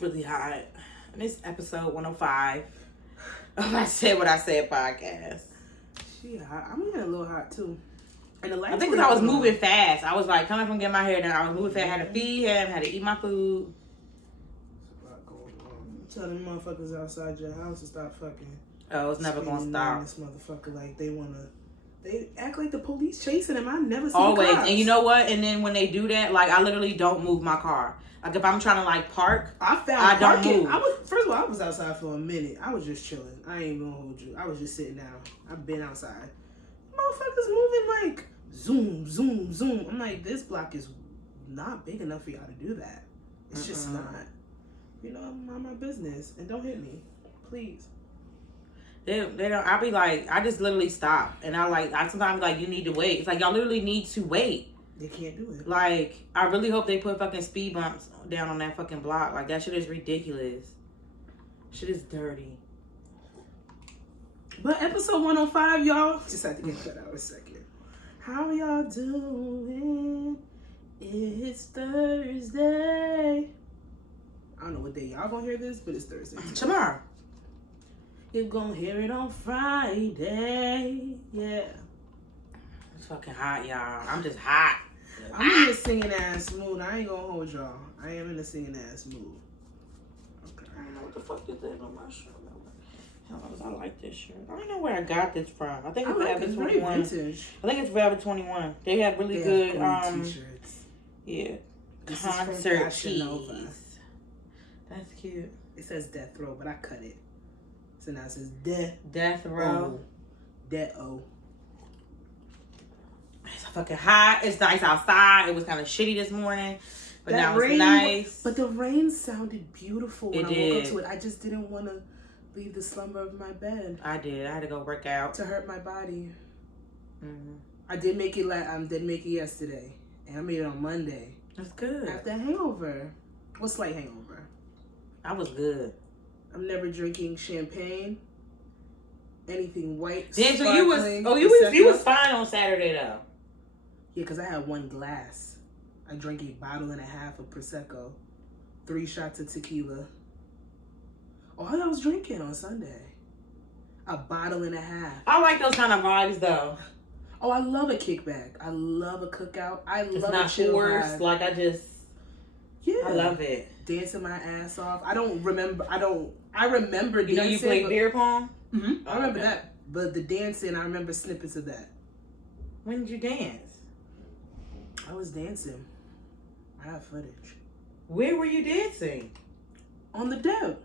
Really hot. This episode 105. I said what I said podcast. She hot. I'm getting a little hot too. And the lights I think because I was moving fast. I was like coming from getting my hair done. I was moving fast. I had to feed him. Had to eat my food. There's a lot going on. Tell them motherfuckers outside your house to stop fucking. Oh, it's never gonna stop. This motherfucker like they act like the police chasing him. I never seen always. cops. And you know what? And then when they do that, like I literally don't move my car. Like if I'm trying to like park, I don't move. First of all, I was outside for a minute. I was just chilling. I ain't even gonna hold you. I was just sitting down. I've been outside. Motherfuckers moving like zoom, zoom, zoom. I'm like, this block is not big enough for y'all to do that. It's just not. You know, I'm on my business. And don't hit me. Please. They don't. I be like, I just literally stop. And I sometimes like, you need to wait. It's like, y'all literally need to wait. They can't do it. Like, I really hope they put fucking speed bumps down on that fucking block. Like, that shit is ridiculous. Shit is dirty. But episode 105, y'all. Just had to get cut out a second. How y'all doing? It's Thursday. I don't know what day y'all gonna hear this, but it's Thursday. Tomorrow. You're gonna hear it on Friday. Yeah. It's fucking hot, y'all. I'm just hot. I'm in a singing ass mood. I ain't gonna hold y'all. I am in a singing ass mood. Okay. I don't know what the fuck is that on my shirt. I like this shirt. I don't know where I got this from. I think it's Forever 21. Vintage. I think it's Forever 21. They have really good t-shirts. Yeah. This concert tees. That's cute. It says Death Row, but I cut it. So now it says Death Row. Death-O. It's fucking hot. It's nice outside. It was kind of shitty this morning, but now rain, it's nice. But the rain sounded beautiful when I woke up to it. I just didn't want to leave the slumber of my bed. I did. I had to go work out to hurt my body. Mm-hmm. I did make it. Did make it yesterday, and I made it on Monday. That's good. After a hangover, slight hangover. I was good. I'm never drinking champagne. Anything white. Damn, so you was fine on Saturday though. Yeah, because I had one glass. I drank a bottle and a half of Prosecco, 3 shots of tequila. All I was drinking on Sunday. A bottle and a half. I like those kind of vibes though. Oh, I love a kickback. I love a cookout. I love a chill vibe. Like I love it. Dancing my ass off. I remember dancing. You know you played beer pong? Mm-hmm. I remember that. But the dancing, I remember snippets of that. When did you dance? I was dancing. I have footage. Where were you dancing? On the deck.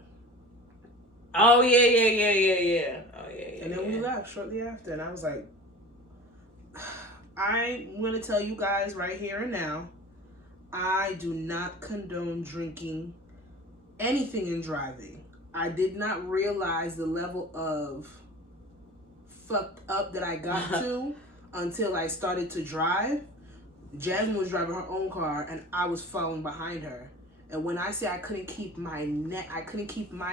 Oh, yeah. Oh, yeah. And then we left shortly after. And I was like, I'm going to tell you guys right here and now, I do not condone drinking anything and driving. I did not realize the level of fucked up that I got to until I started to drive. Jasmine was driving her own car and I was following behind her. And when I say I couldn't keep my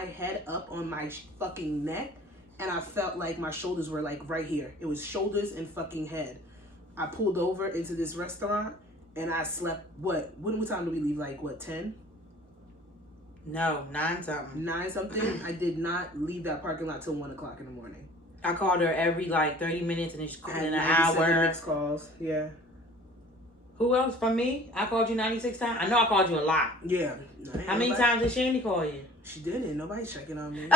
head up on my fucking neck, and I felt like my shoulders were like right here. It was shoulders and fucking head. I pulled over into this restaurant and I slept, what time did we leave? Like, 10? No, 9 something. 9 something? I did not leave that parking lot till 1 o'clock in the morning. I called her every 30 minutes and then she called in an hour. Mixed calls, yeah. Who else from me? I called you 96 times. I know I called you a lot. Yeah. How many times did Shandy call you? She didn't. Nobody's checking on me.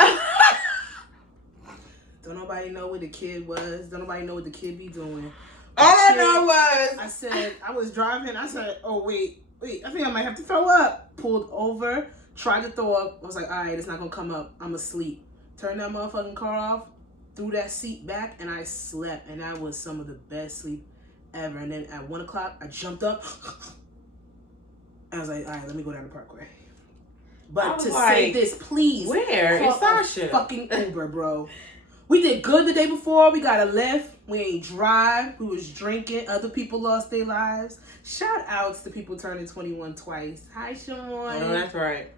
Don't nobody know where the kid was. Don't nobody know what the kid be doing. All I know was I said I was driving. I said, "Oh wait, I think I might have to throw up." Pulled over, tried to throw up. I was like, "All right, it's not gonna come up. I'm asleep." Turned that motherfucking car off, threw that seat back, and I slept. And that was some of the best sleep ever. And then at 1 o'clock, I jumped up. I was like, "All right, let me go down the Parkway." But to say this, please, where is Sasha? Fucking Uber, bro. We did good the day before. We got a lift. We ain't drive. We was drinking. Other people lost their lives. Shout outs to people turning 21 twice. Hi, Sean. Oh, that's right.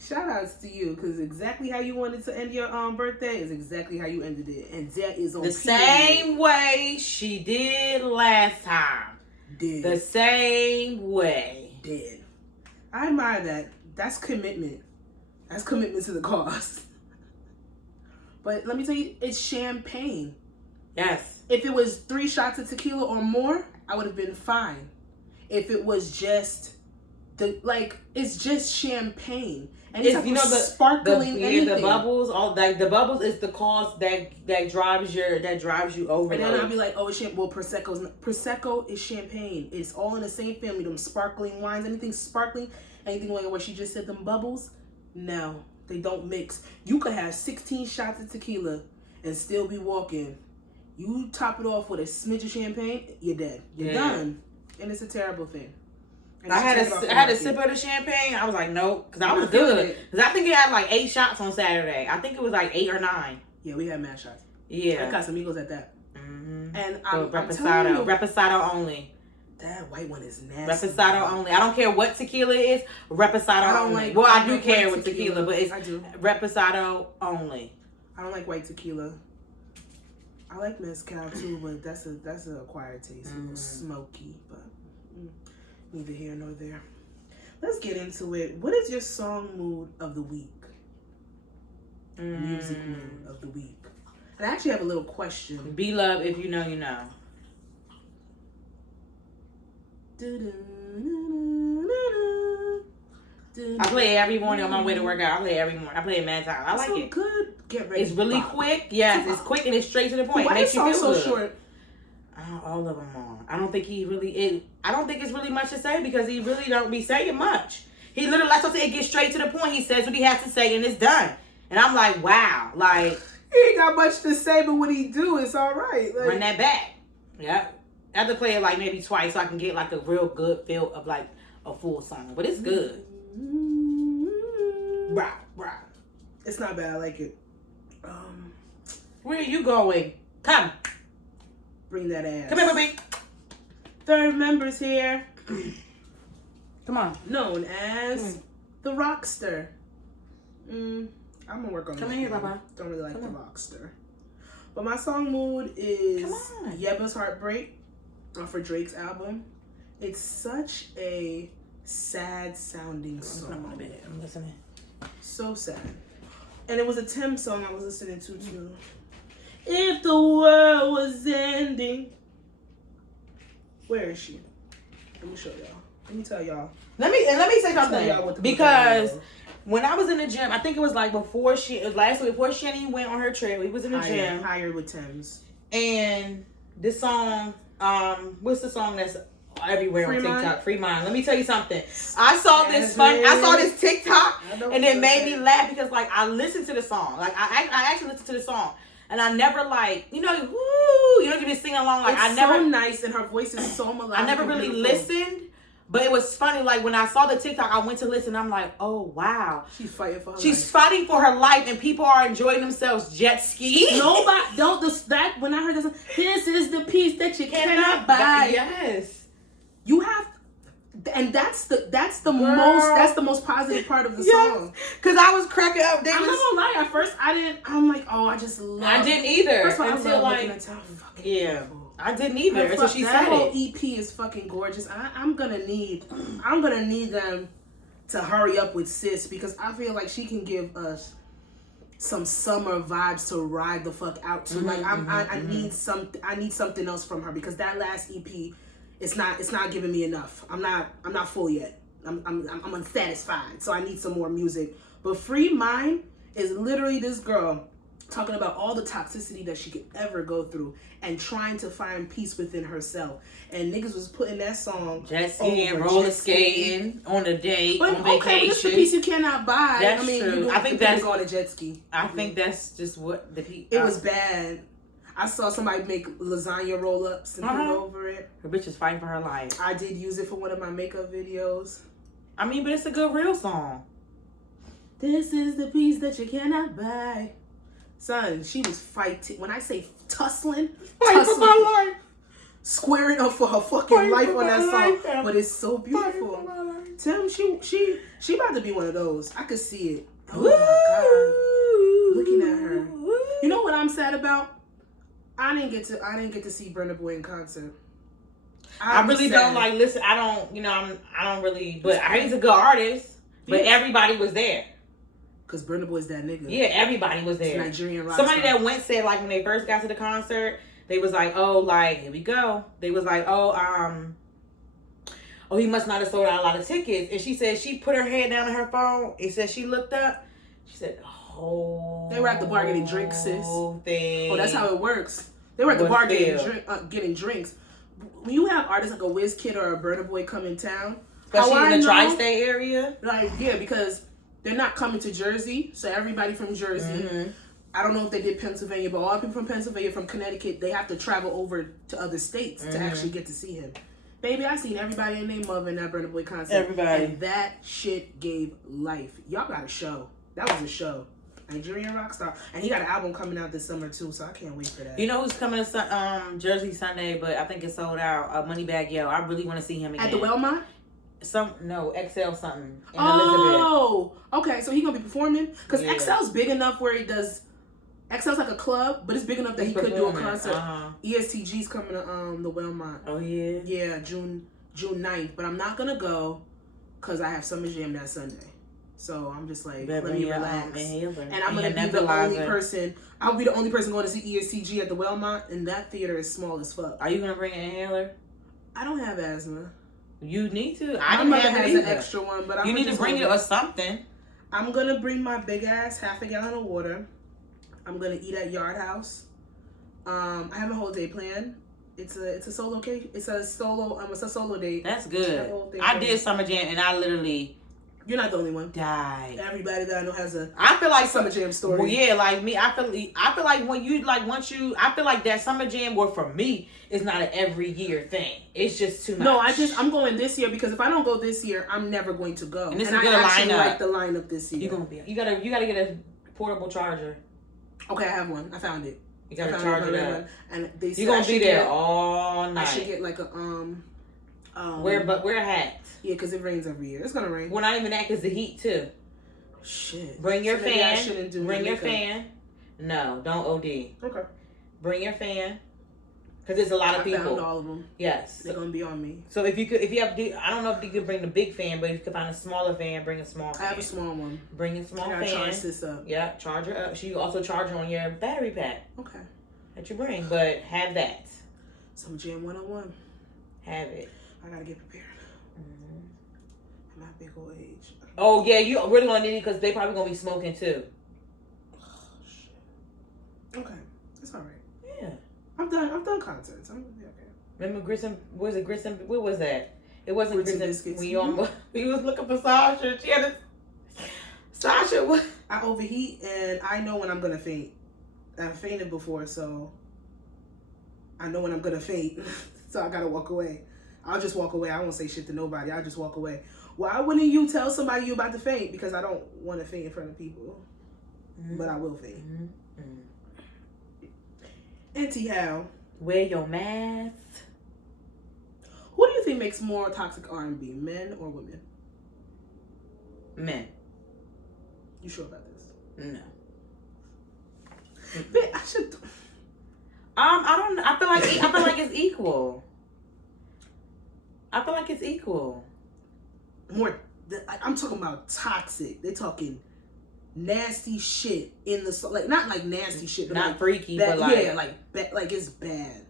Shout outs to you, because exactly how you wanted to end your birthday is exactly how you ended it. And that is on the same way she did last time. Did. The same way. Did. I admire that. That's commitment. That's commitment to the cause. But let me tell you, it's champagne. Yes. If it was 3 shots of tequila or more, I would have been fine. If it was just it's just champagne. And it's you know the sparkling the bubbles, all like the bubbles is the cause that drives you over. And then I'll be like, oh, it's champagne. Well, Prosecco is champagne. It's all in the same family. Them sparkling wines, anything sparkling, anything like what she just said, them bubbles. No, they don't mix. You could have 16 shots of tequila and still be walking. You top it off with a smidge of champagne, you're dead. You're done. And it's a terrible thing. I had a sip of the champagne. I was like, nope, because I was good. Because I think it had like 8 shots on Saturday. I think it was like 8 or 9. Yeah, we had mad shots. Yeah, I got some Eagles at that. Mm-hmm. And I'm telling you, Reposado only. That white one is nasty. Reposado only. I don't care what tequila it is. Reposado only. Well, I do care with tequila, but it's Reposado only. I don't like white tequila. I like mezcal too, but that's an acquired taste. A little smoky, but neither here nor there. Let's get into it. What is your song mood of the week? Music mood of the week. And I actually have a little question. Be love if you know you know. I play it every morning on my way to work out. I play it every morning. I play it mad time. I like it. Good. Get ready. It's really quick. Yes, it's quick and it's straight to the point. It makes you feel so good. Short? All of them are. I don't think it's really much to say because he really don't be saying much. He literally, like I said, it gets straight to the point. He says what he has to say and it's done. And I'm like, wow, like he ain't got much to say, but what he do, it's all right. Like, run that back. Yep. I have to play it like maybe twice so I can get like a real good feel of like a full song. But it's good. Rah. It's not bad. I like it. Where are you going? Come. Bring that ass. Come here, baby. Third member's here. Come on. Known as the Rockster. I'm gonna work on that. Come here, Papa. Don't really like the Rockster. But my song mood is Yeba's Heartbreak for Drake's album. It's such a sad sounding song. I'm listening. So sad. And it was a Tim song I was listening to too. If the world was ending. Where is she? Let me show y'all. Let me tell y'all. Let me say something. Because when I was in the gym, I think it was like before Shanny went on her trip, we was in the gym. Hired with Tim's. And this song, what's the song that's everywhere on TikTok? Free Mind. Let me tell you something. I saw this TikTok and it made me laugh because like I listened to the song. Like I actually listened to the song. And I never you you be singing along like it's so nice and her voice is so melodic. I never really listened, but it was funny. Like when I saw the TikTok, I went to listen. I'm like, oh wow, she's fighting for her life. She's fighting for her life, and people are enjoying themselves jet skiing. Nobody that when I heard this is the piece that you cannot buy. Yes, you have. And that's the most positive part of the song. Cause I was cracking up. I'm not gonna lie. At first, I didn't either. First of all, until I didn't either. Until she said that whole it. EP is fucking gorgeous. I'm gonna need them to hurry up with Sis because I feel like she can give us some summer vibes to ride the fuck out to. I need something else from her because that last EP. It's not giving me enough. I'm not full yet. I'm unsatisfied. So I need some more music. But Free Mind is literally this girl talking about all the toxicity that she could ever go through and trying to find peace within herself. And niggas was putting that song jet skiing, roller skating, on a date, on vacation. Okay, it's the piece you cannot buy. That's true. I think that's going to jet ski. I think that's just what the people. It was bad. I saw somebody make lasagna roll-ups and put over it. Her bitch is fighting for her life. I did use it for one of my makeup videos. I mean, but it's a good real song. This is the piece that you cannot buy. Son, she was fighting. When I say tussling for my life. Squaring up for her fucking life on that song. But it's so beautiful. Tim, she about to be one of those. I could see it. Oh my God. Looking at her. You know what I'm sad about? I didn't get to see Burna Boy in concert. I really don't like listen. I don't really. But he's a good artist. But everybody was there. Cause Burna Boy's that nigga. Yeah, everybody was there. It's Nigerian rock Somebody star. that went said like when they first got to the concert, they was like, oh, like here we go. They was like, oh, he must not have sold out a lot of tickets. And she said she put her head down on her phone and said she looked up. She said, oh, they were at the bar getting drinks, sis. Thing oh, that's how it works. They were at the bar getting drinks. When you have artists like a WizKid or a Burna Boy come in town, especially in the tri-state area, like because they're not coming to Jersey, so everybody from Jersey. Mm-hmm. I don't know if they did Pennsylvania, but all people from Pennsylvania, from Connecticut, they have to travel over to other states to actually get to see him. Baby, I seen everybody and their mother in that Burna Boy concert. Everybody. And that shit gave life. Y'all got a show. That was a show. Nigerian rock star. And he got an album coming out this summer too, so I can't wait for that. You know who's coming to Jersey Sunday, but I think it's sold out. Moneybagg Yo. I really want to see him again. At the Wellmont? XL something. Oh, okay. So he gonna be performing? Because XL's big enough where he does. XL's like a club, but it's big enough that he could do a concert. ESTG's coming to the Wellmont. Oh yeah. Yeah, June 9th. But I'm not gonna go because I have Summer Jam that Sunday. So I'm just like, let me relax. And I'm gonna be the only person. I'll be the only person going to see ESTG at the Wellmont, and that theater is small as fuck. Are you gonna bring an inhaler? I don't have asthma. You need to. My mother has an extra one, but you need to bring it or something. I'm gonna bring my big ass half a gallon of water. I'm gonna eat at Yard House. I have a whole day planned. It's a solo date. It's a solo date. That's good. I did Summer Jam and I literally. You're not the only one. Died. Everybody that I know has a. I feel like Summer Jam story. Well, yeah, like me. I feel like when you like I feel like that Summer Jam. Well, for me, it's not an every year thing. It's just too much. No, I'm going this year because if I don't go this year, I'm never going to go. And this is a good lineup. I like the lineup this year. You're gonna be. You gotta get a portable charger. Okay, I have one. I found it. You gotta charge it up. And they said you're gonna be there all night. I should get like a wear a hat. Yeah, because it rains every year. It's gonna rain. Well, not even that, because the heat too. Shit. Bring your fan. Bring your fan. No, don't OD. Okay. Bring your fan. Because there's a lot of people. I found all of them. Yes. They're gonna be on me. So if you have, I don't know if you could bring the big fan, but if you could find a smaller fan, bring a small fan. I have a small one. Bring a small fan. Charge this up. Yeah, charge her up. She also charge her on your battery pack. Okay. That you bring, but have that. Some Jam 101. Have it. I gotta get prepared. My big old age. Oh yeah, you really gonna need it because they probably gonna be smoking too. Oh shit. Okay, it's all right. Yeah. I've done concerts. Okay. Remember Grissom? Was it Grissom? What was that? It wasn't Grissom Grissom. We was looking for Sasha. She had a Sasha. What? I overheat and I know when I'm gonna faint. I've fainted before, so I know when I'm gonna faint. So I gotta walk away. I'll just walk away. I won't say shit to nobody. I'll just walk away. Why wouldn't you tell somebody you about to faint? Because I don't want to faint in front of people. Mm-hmm. But I will faint. Mm-hmm. Auntie Hal. Wear your mask. Who do you think makes more toxic R&B, men or women? Men. You sure about this? No. I should. I don't. I feel like it's equal. I feel like it's equal. More, I'm talking about toxic. They're talking nasty shit in the like, not like nasty shit, but not like freaky, bad, but like like it's bad.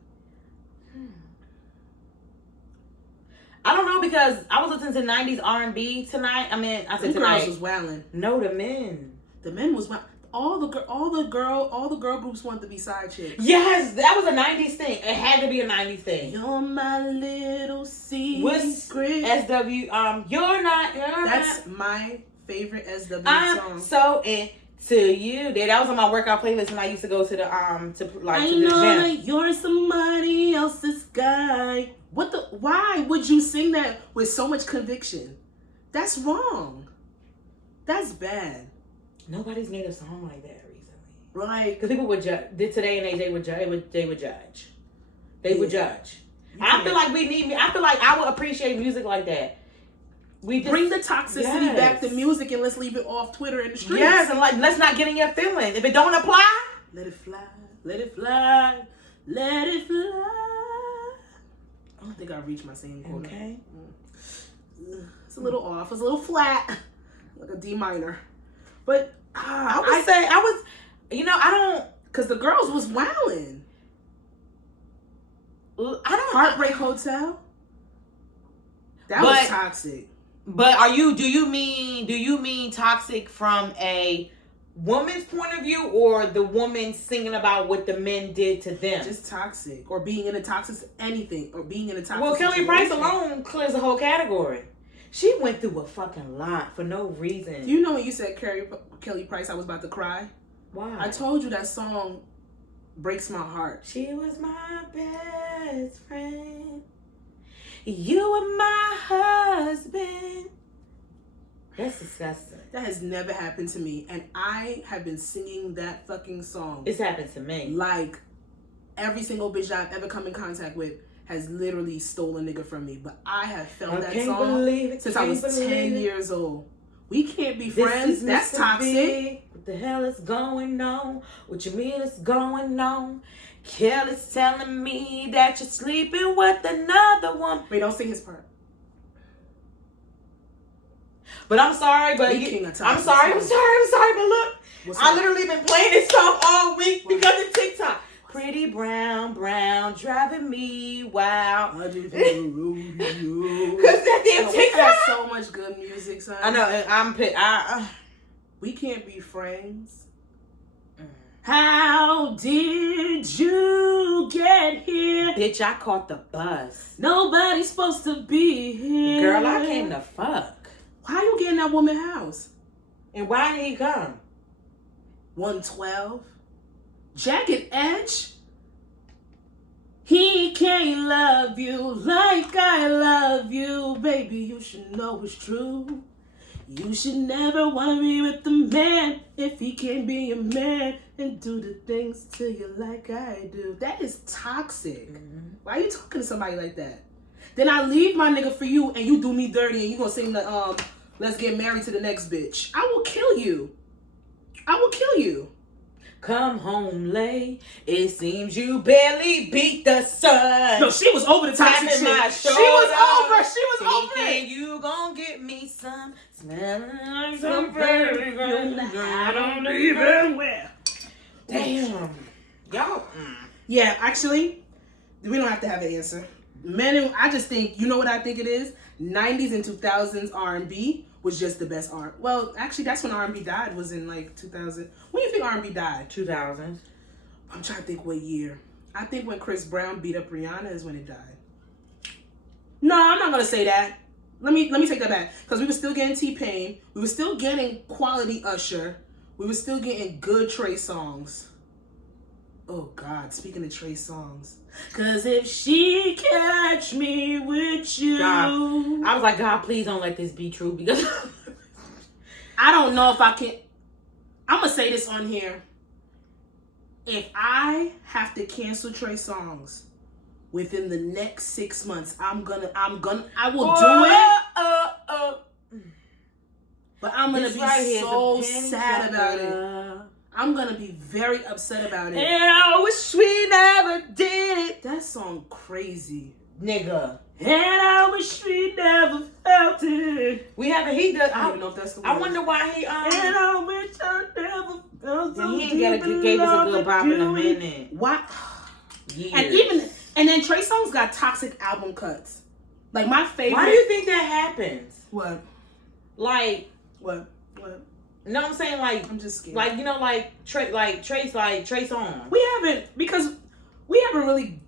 I don't know because I was listening to 90s R&B tonight. I mean, I said tonight. Girls was wilding. No, the men. The men was wild. All the girl groups wanted to be side chicks. Yes, that was a 90s thing. It had to be a 90s thing. You're my little secret. What's SW? You're not. That's my favorite SW I'm song. I'm so into you. That was on my workout playlist when I used to go to the to the gym. That you're somebody else's guy. Why would you sing that with so much conviction? That's wrong. That's bad. Nobody's made a song like that recently. Right. Because people would judge. Today and age, they would judge. They would judge. I feel like I would appreciate music like that. We just, bring the toxicity back to music and let's leave it off Twitter and the streets. Yes, and like let's not get in your feelings. If it don't apply, let it fly, let it fly, let it fly. I don't think I reached my singing chord. Okay. It's a little off. It's a little flat, like a D minor. But I would say I was, you know, I don't, because the girls was wilding. I don't. Heartbreak Hotel. That was toxic. But do you mean toxic from a woman's point of view, or the woman singing about what the men did to them? Just toxic, or being in a toxic anything, or being in a toxic. Well, Kelly situation. Price alone clears the whole category. She went through a fucking lot for no reason. Do you know when you said Kelly Price, I was about to cry? Why? I told you that song breaks my heart. She was my best friend. You were my husband. That's disgusting. That has never happened to me. And I have been singing that fucking song. It's happened to me. Like, every single bitch I've ever come in contact with has literally stolen a nigga from me. But I have felt that song since I was 10 years old. We can't be friends. That's toxic. What the hell is going on? What you mean is going on? Kelly's telling me that you're sleeping with another one. Wait, don't sing his part. But I'm sorry, but I'm sorry, but look, I literally been playing this song all week because of TikTok. Pretty brown, driving me wild. Because that damn TikTok. Got so much good music, son. I know, and we can't be friends. How did you get here? Bitch, I caught the bus. Nobody's supposed to be here. Girl, I came to fuck. Why you getting that woman's house? And why did he come? 112. Jagged Edge. He can't love you like I love you. Baby, you should know it's true. You should never worry with the man if he can't be a man and do the things to you like I do. That is toxic. Mm-hmm. Why are you talking to somebody like that? Then I leave my nigga for you and you do me dirty and you gonna sing the let's get married to the next bitch. I will kill you. I will kill you. Come home late. It seems you barely beat the sun. No, she was over the toxic shit. She was over it. You gon' get me some smelling like some perfume I don't even wear. Damn. Y'all. Yeah, actually, we don't have to have an answer. Men, I just think, you know what I think it is? 90s and 2000s R&B was just the best art. Well, actually, that's when R&B died, was in like 2000. When do you think R&B died? 2000s. I'm trying to think what year. I think when Chris Brown beat up Rihanna is when it died. No, I'm not going to say that. Let me take that back. Because we were still getting T-Pain. We were still getting quality Usher. We were still getting good Trey songs. Oh, God. Speaking of Trey songs. Because if she catch me with you. God. I was like, God, please don't let this be true. Because I don't know if I can. I'm going to say this on here. If I have to cancel Trey songs within the next 6 months, I will do it. But I'm going to be so sad about it. I'm going to be very upset about it. And I wish we never did it. That song crazy. Nigga. And I wish we never felt it. We haven't, he does. I don't even know if that's the word. I wonder why he, And I wish I never felt so he ain't gave us a good bop in a minute. What? Years. And then Trey Songz got toxic album cuts. Like my favorite. Why do you think that happens? What? Like. What? You know what I'm saying? Like, I'm just scared. Like, you know, Trey Songz. We haven't really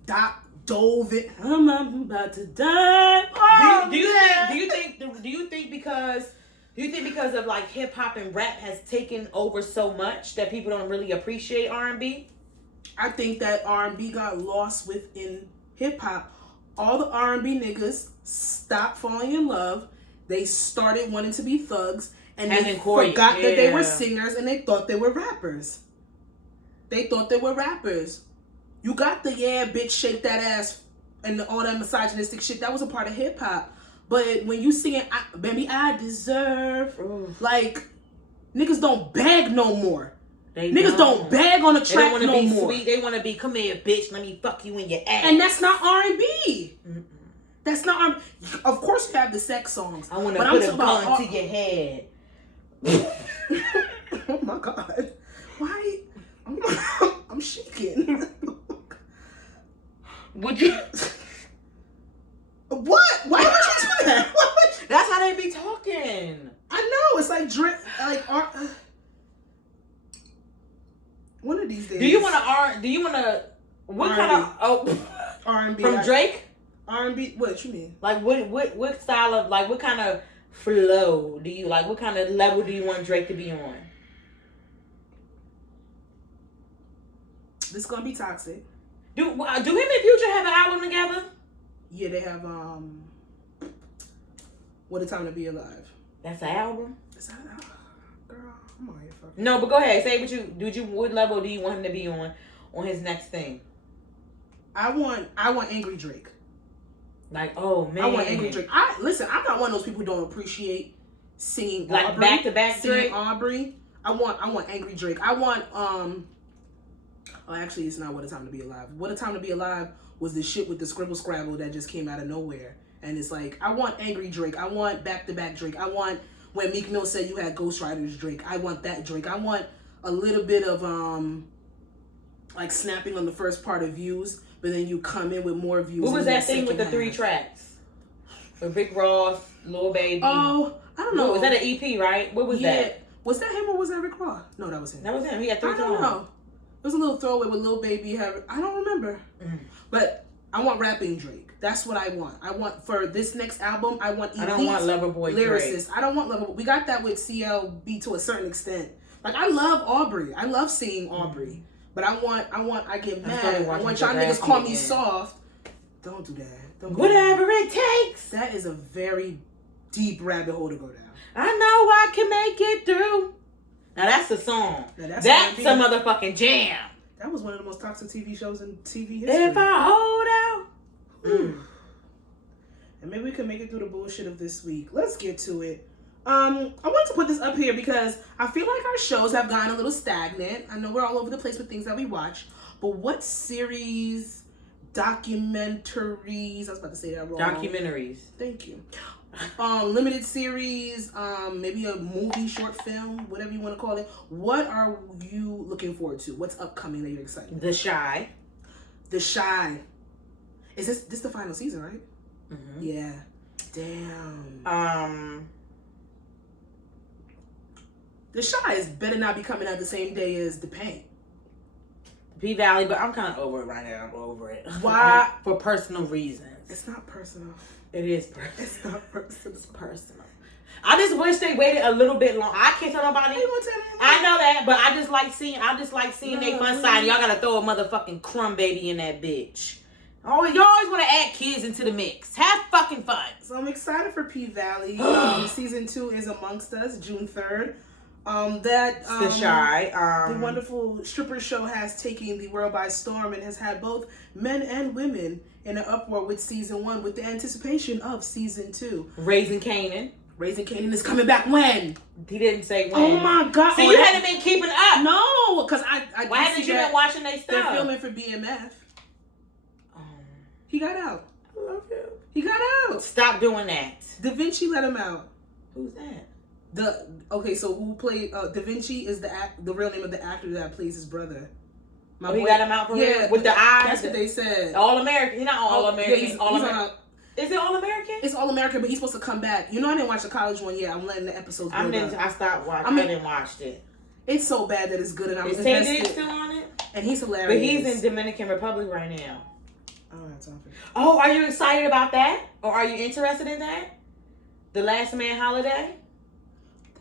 dove it. I'm about to die. Oh, do you think because of like hip hop and rap has taken over so much that people don't really appreciate R&B? I think that R&B got lost within hip hop. All the R&B niggas stopped falling in love. They started wanting to be thugs. And they forgot that they were singers and they thought they were rappers. You got the bitch, shake that ass and all that misogynistic shit. That was a part of hip hop. But when you singing, baby, I deserve, like, niggas don't beg no more. Niggas don't beg on the track no more. They don't want to be sweet. They want to be, come here, bitch, let me fuck you in your ass. And that's not R&B. That's not R&B. Of course you have the sex songs. I want to put a gun to your head. Oh my God. Why? I'm shaking. Would you? What? Why would you do that? That's how they be talking. I know. It's like one of these days. Do you want to? What R&B. Kind of R&B from Drake? R&B. What you mean? Like what style of, like, what kind of flow do you like? What kind of level do you want Drake to be on? This is gonna be toxic. Do him and Future have an album together? Yeah, they have. What a Time to Be Alive. That's an album. Is that girl? I'm on here fucking. No, but go ahead. Say what level do you want him to be on his next thing? I want Angry Drake. Like, oh man, I want Angry Drake. Listen, I'm not one of those people who don't appreciate singing like Aubrey, back to back Drake. Aubrey. I want Angry Drake. I want Oh, actually, it's not What a Time to Be Alive. What a Time to Be Alive was the shit with the scribble scrabble that just came out of nowhere. And it's like, I want Angry Drake. I want back to back Drake. I want when Meek Mill said you had ghostwriters Drake. I want that Drake. I want a little bit of like snapping on the first part of Views, but then you come in with more views. What was that thing with the 3 tracks? For Rick Ross, Lil Baby. Oh, I don't know. Was that an EP, right? What was that? Was that him or was that Rick Ross? No, that was him. That was him. He had 3 songs. I don't know. It was a little throwaway with Lil Baby. I don't remember. But I want rapping Drake. That's what I want. I want for this next album, I want elite, I don't want Loverboy lyricists. Drake. I don't want Loverboy. We got that with CLB to a certain extent. Like, I love Aubrey. I love singing Aubrey. But I get mad. I want y'all niggas call me soft. Don't do that. Whatever it takes. That is a very deep rabbit hole to go down. I know I can make it through. Now that's the song. That's a motherfucking jam. That was one of the most toxic TV shows in TV history. If I hold out. And maybe we can make it through the bullshit of this week. Let's get to it. I want to put this up here because I feel like our shows have gotten a little stagnant. I know we're all over the place with things that we watch. But what series, documentaries, I was about to say that wrong. Documentaries. Thank you. Limited series, maybe a movie, short film, whatever you want to call it. What are you looking forward to? What's upcoming that you're excited about? The Shy. Is this the final season, right? Mm-hmm. Yeah. Damn. The Shy is better not be coming out the same day as The Paint. P-Valley, but I'm kind of over it right now. I'm over it. Why? For personal reasons. It's not personal. It is personal. It's not personal. It's personal. I just wish they waited a little bit long. I can't tell nobody. I know that, but I just like seeing their fun side. Y'all gotta throw a motherfucking crumb baby in that bitch. You always want to add kids into the mix. Have fucking fun. So I'm excited for P-Valley. Season 2 is amongst us, June 3rd. The Shy. The wonderful stripper show has taken the world by storm and has had both men and women in an uproar with season 1 with the anticipation of season 2. Raising Kanan is coming back when? He didn't say when. Oh my God. See, you hadn't been keeping up. No, because I why haven't you been watching their stuff? They're filming for BMF. He got out. I love him. He got out. Stop doing that. Da Vinci let him out. Who's that? So who played Da Vinci is the real name of the actor that plays his brother. He got him out for real? With the eyes? That's what they said. All American. He's not all American. Yeah, he's all American. Is it all American? It's all American, but he's supposed to come back. You know, I didn't watch the college one yet. I'm letting the episodes go. I stopped watching. I didn't watch it. It's so bad that it's good, and I'm invested. Is Tay still on it? And he's hilarious. But he's in Dominican Republic right now. I don't have time for that. Oh, are you excited about that? Or are you interested in that? The Last Man Holiday?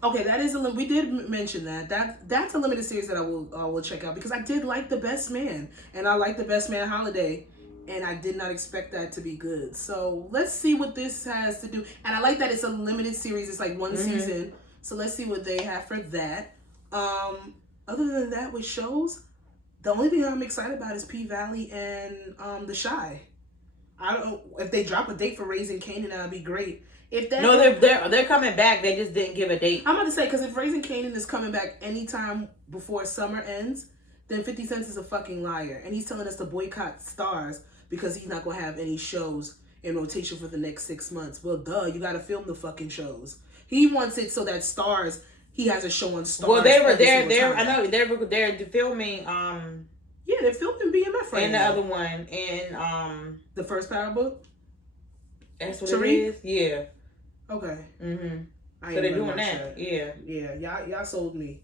Okay, that is we did mention that's a limited series that I will check out because I did like The Best Man and I like The Best Man Holiday and I did not expect that to be good. So let's see what this has to do. And I like that it's a limited series. It's like one season. So let's see what they have for that. Other than that, with shows, the only thing I'm excited about is P-Valley and The Shy. I don't. If they drop a date for Raising Kanan, that'd be great. If that no, they're coming back. They just didn't give a date. I'm about to say, because if Raising Kanan is coming back anytime before summer ends, then 50 Cent is a fucking liar, and he's telling us to boycott Stars because he's not gonna have any shows in rotation for the next 6 months. Well, duh, you gotta film the fucking shows. He wants it so that Stars, he has a show on Stars. Well, they were there. I know they're filming. Yeah, they're filming BMF right and now. And the other one, and the first Power Book. That's what Tariq? it is. Yeah. Okay. So they're doing that. Yeah. Yeah. Y'all sold me.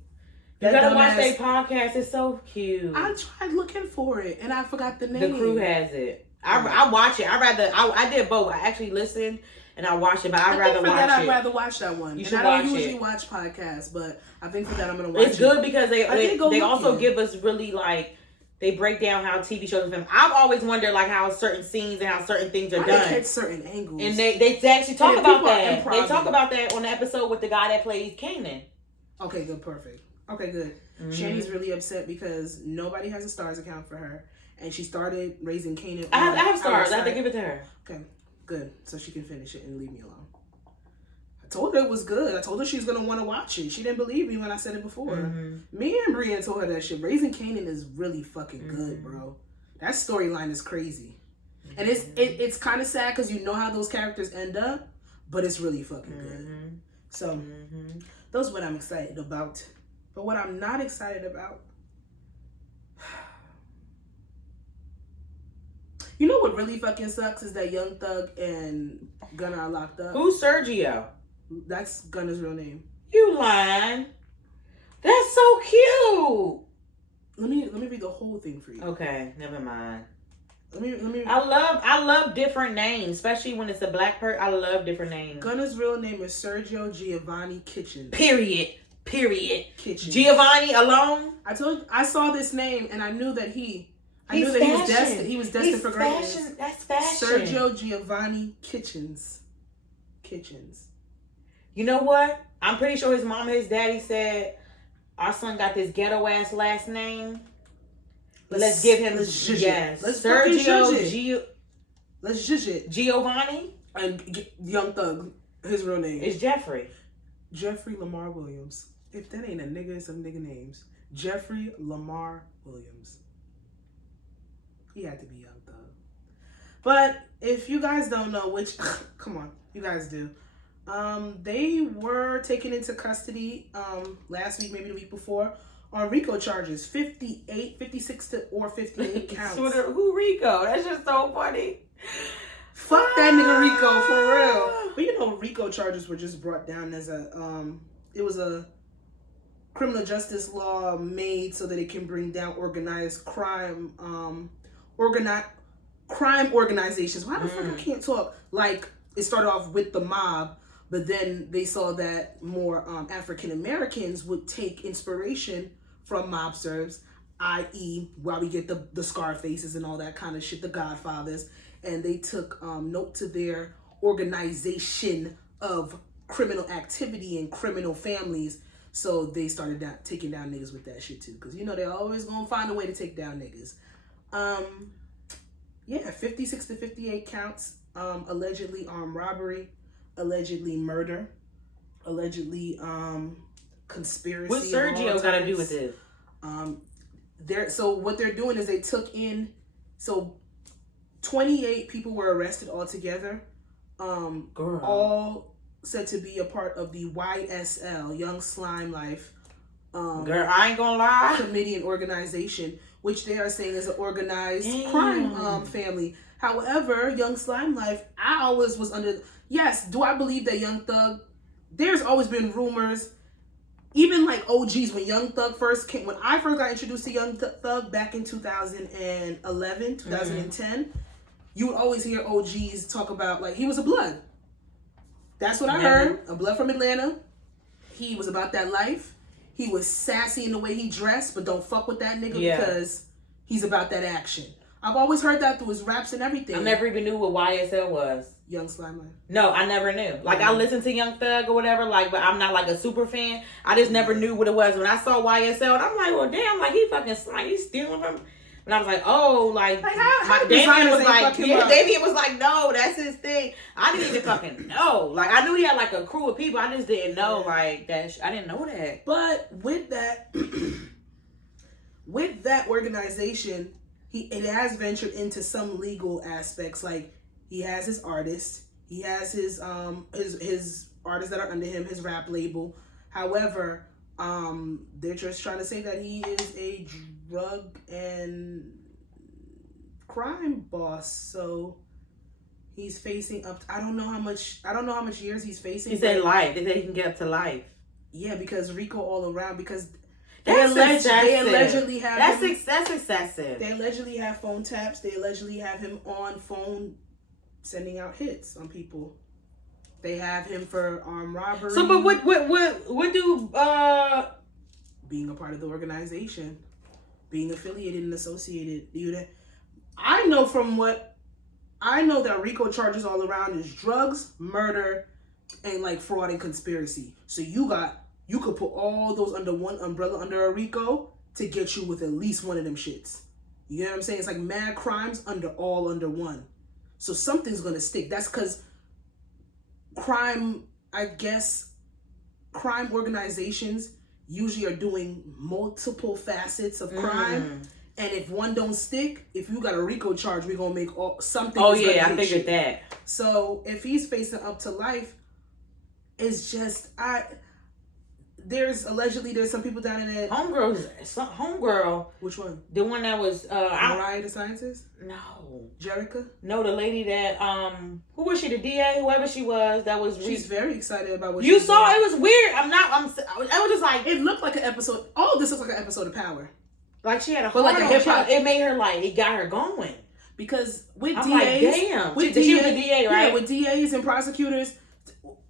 You gotta watch their podcast. It's so cute. I tried looking for it and I forgot the name. The Crew has it. I watch it. I did both. I actually listened and I watched it, but I'd rather watch it. I'd rather watch that one. You and should I don't watch usually it. watch podcasts, but I think for that I'm gonna watch it. It's good because they also give us really like they break down how TV shows and film. I've always wondered like how certain scenes and how certain things are done. They catch certain angles. And they actually talk about that. They talk about that on the episode with the guy that plays Kanan. Okay, good, perfect. Okay, good. Shani's really upset because nobody has a Stars account for her, and she started Raising Kanan. I have Stars. I have to give it to her. Okay, good. So she can finish it and leave me alone. I told her it was good. I told her she was gonna want to watch it. She didn't believe me when I said it before. Me and Brienne told her that shit. Raising Kanan is really fucking good, bro. That storyline is crazy, and it's kind of sad because you know how those characters end up, but it's really fucking good. So those are what I'm excited about. But what I'm not excited about, you know what really fucking sucks is that Young Thug and Gunna are locked up. Who's Sergio? That's Gunna's real name. You lying? That's so cute. Let me read the whole thing for you. Okay, never mind. Let me. I love different names, especially when it's a black person. I love different names. Gunna's real name is Sergio Giovanni Kitchens. Period. Kitchens. Giovanni alone. I saw this name and I knew that he was destined for greatness. That's fashion. Sergio Giovanni Kitchens. You know what? I'm pretty sure his mom and his daddy said, our son got this ghetto ass last name. Let's give him yes. Let's Sergio Let's zhuzh it. Giovanni and Young Thug. His real name is Jeffrey Lamar Williams. If that ain't a nigga, it's some nigga names. Jeffrey Lamar Williams. He had to be Young Thug. But if you guys don't know which, come on, you guys do. They were taken into custody last week, maybe the week before, on RICO charges. 56 or 58 counts. Who RICO? That's just so funny. Fuck that nigga RICO, for real. But you know, RICO charges were just brought down as it was a criminal justice law made so that it can bring down organized crime, crime organizations. Why the fuck I can't talk? Like, it started off with the mob, but then they saw that more African Americans would take inspiration from mobsters, i.e., why we get the Scarfaces and all that kind of shit, the Godfathers, and they took note to their organization of criminal activity and criminal families. So they started taking down niggas with that shit too, because you know they're always gonna find a way to take down niggas. 56 to 58 counts. Allegedly armed robbery, allegedly murder, allegedly conspiracy. What's Sergio got to do with this? So what they're doing is they took in 28 people were arrested altogether. All said to be a part of the YSL, Young Slime Life. Girl, I ain't gonna lie. Committee and organization, which they are saying is an organized crime family. However, Young Slime Life, I always was under. Yes, do I believe that Young Thug? There's always been rumors, even like OGs when Young Thug first came. When I first got introduced to Young Thug back in 2011, 2010, you would always hear OGs talk about like he was a blood. That's what I heard. A blood from Atlanta. He was about that life. He was sassy in the way he dressed, but don't fuck with that nigga because he's about that action. I've always heard that through his raps and everything. I never even knew what YSL was. Young Slime Life. No, I never knew. Like, I listened to Young Thug or whatever, like, but I'm not like a super fan. I just never knew what it was. When I saw YSL, I'm like, well, damn, like, he fucking slime. He's stealing from. And I was like, oh, like how Damien was ain't like, fuck him yeah, up? Damien was like, no, that's his thing. I didn't even fucking know. Like, I knew he had like a crew of people. I just didn't know like that. I didn't know that. But with that, with that organization, it has ventured into some legal aspects. Like he has his artists, he has his artists that are under him, his rap label. However, they're just trying to say that he is a drug and crime boss. So he's facing up. I don't know how much years he's facing. He said life. They said he can get up to life. Yeah, because Rico all around. Because they allegedly have that's excessive. They allegedly have phone taps. They allegedly have him on phone sending out hits on people. They have him for armed robbery. So, but what do being a part of the organization, being affiliated and associated? I know that Rico charges all around is drugs, murder, and like fraud and conspiracy. So you could put all those under one umbrella under a Rico to get you with at least one of them shits. You know what I'm saying? It's like mad crimes under one. So something's gonna stick. That's because crime organizations usually are doing multiple facets of crime. And if one don't stick, if you got a RICO charge, we're gonna make something. Oh yeah, I figured that. So if he's facing up to life, it's just there's some people down in that homegirl. Which one? The one that was Mariah the Scientist? No. Jerica? No, the lady that who was she? The DA, whoever she was. That was. She's very excited about what you saw. Doing. It was weird. I was just like, it looked like an episode. All of this looks like an episode of Power. Like she had a heart hip hop. It made her like it got her going. Because with I'm DAs, like, damn. She was a DA, right? Yeah, with DAs and prosecutors,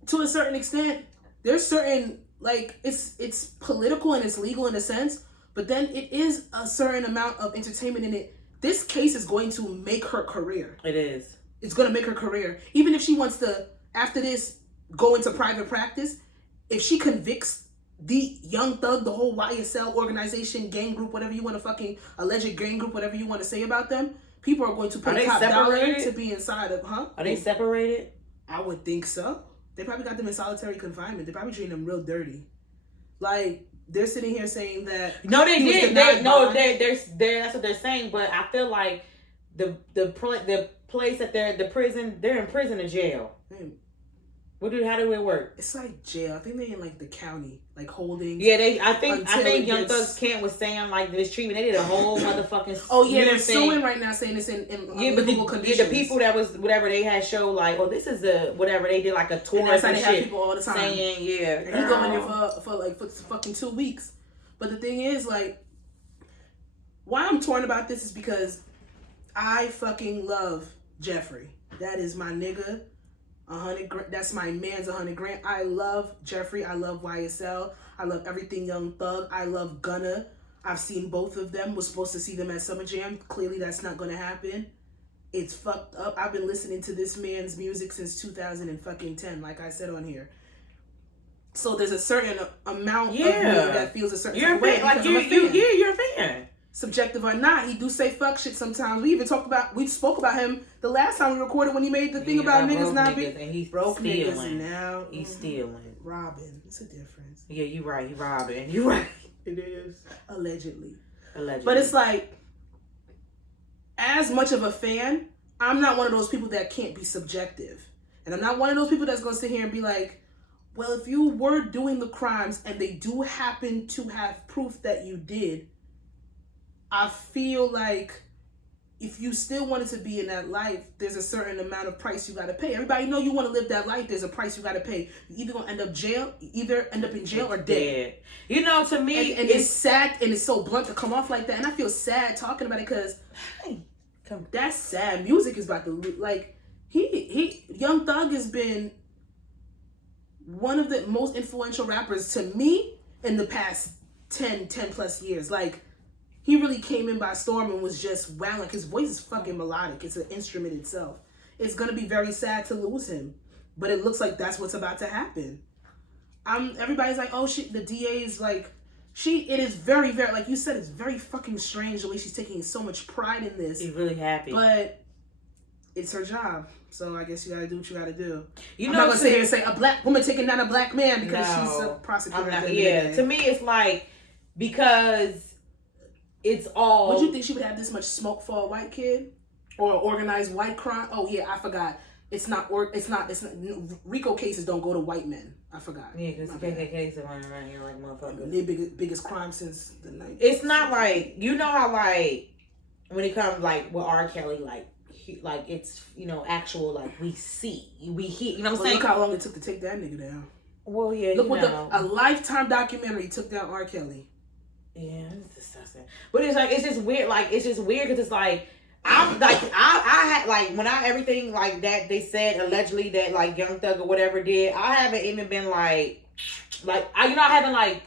to a certain extent, there's certain like it's political and it's legal in a sense, but then it is a certain amount of entertainment in it. This case is going to make her career. It is. It's going to make her career. Even if she wants to, after this, go into private practice, if she convicts the Young Thug, the whole YSL organization, gang group, whatever you want to fucking alleged gang group, whatever you want to say about them, people are going to pay top dollar to be inside of, Are they separated? I would think so. They probably got them in solitary confinement. They probably treating them real dirty. Like, they're sitting here saying that... No, they did. They're that's what they're saying. But I feel like the place that they're in prison or jail. How do it work? It's like jail. I think they're in like the county, like holding. Yeah, I think Young Thug's camp was saying like this treatment. They did a whole motherfucking. Oh yeah, they're suing right now, saying it's in livable conditions. Yeah, the people that was whatever they had show like, oh, this is the whatever they did like a tour. And that's how they have people all the time saying, yeah, and he going there for fucking 2 weeks. But the thing is, like, why I'm torn about this is because I fucking love Jeffrey. That is my nigga. 100 grand. That's my man's 100 grand. I love Jeffrey. I love YSL. I love everything Young Thug. I love Gunna. I've seen both of them. Was supposed to see them at Summer Jam. Clearly, that's not going to happen. It's fucked up. I've been listening to this man's music since 2010, like I said on here. So there's a certain amount of me that feels a certain way. Like you're a fan. Subjective or not, he do say fuck shit sometimes. We spoke about him the last time we recorded when he made the thing about niggas not being. And he's broke stealing. Niggas and now he's stealing. Robbing. It's a difference. Yeah, you right. He robbing. You right. It is. Allegedly. But it's like, as much of a fan, I'm not one of those people that can't be subjective. And I'm not one of those people that's going to sit here and be like, well, if you were doing the crimes and they do happen to have proof that you did, I feel like if you still wanted to be in that life, there's a certain amount of price you got to pay. Everybody know you want to live that life. There's a price you got to pay. You either gonna end up in jail or dead. You know, to me, and it's sad and it's so blunt to come off like that. And I feel sad talking about it because that's sad. Music is about to like Young Thug has been one of the most influential rappers to me in the past 10 plus years. Like, he really came in by storm and was just wow. Like, his voice is fucking melodic. It's an instrument itself. It's gonna be very sad to lose him, but it looks like that's what's about to happen. Everybody's like, oh shit, the DA is like it is very, very, like you said, it's very fucking strange the way she's taking so much pride in this. She's really happy. But it's her job. So I guess you gotta do what you gotta do. You I'm know, not gonna sit here and say a black woman taking down a black man because she's a prosecutor. To me, it's like, because it's all... Would you think she would have this much smoke for a white kid? Or organized white crime? Oh yeah, I forgot. It's not RICO cases don't go to white men. I forgot. Yeah, because the KKK's are running around here like motherfuckers. Their biggest crime since the 90s. It's not like, you know how like, when it comes like with R. Kelly, like it's, you know, actual, like we hear, you know what I'm saying? Look how long it took to take that nigga down. Well, yeah, look what a Lifetime documentary took down R. Kelly. Yeah, it's disgusting. But it's like, it's just weird. Like, it's just weird because it's like, I'm like, I had like, when everything like that they said allegedly that like Young Thug or whatever did, I haven't even been like I haven't like,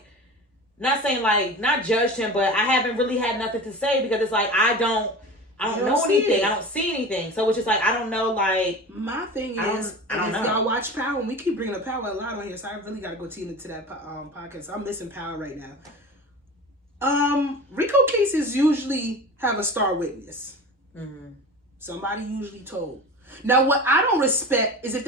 not saying like, not judged him, but I haven't really had nothing to say because it's like, I don't know anything. I don't see anything. So it's just like, I don't know, like... My thing is, I don't know. Y'all watch Power, and we keep bringing up Power a lot on here, so I really got to go tune into that podcast. I'm missing Power right now. RICO cases usually have a star witness. Mm-hmm. Somebody usually told. Now, what I don't respect is if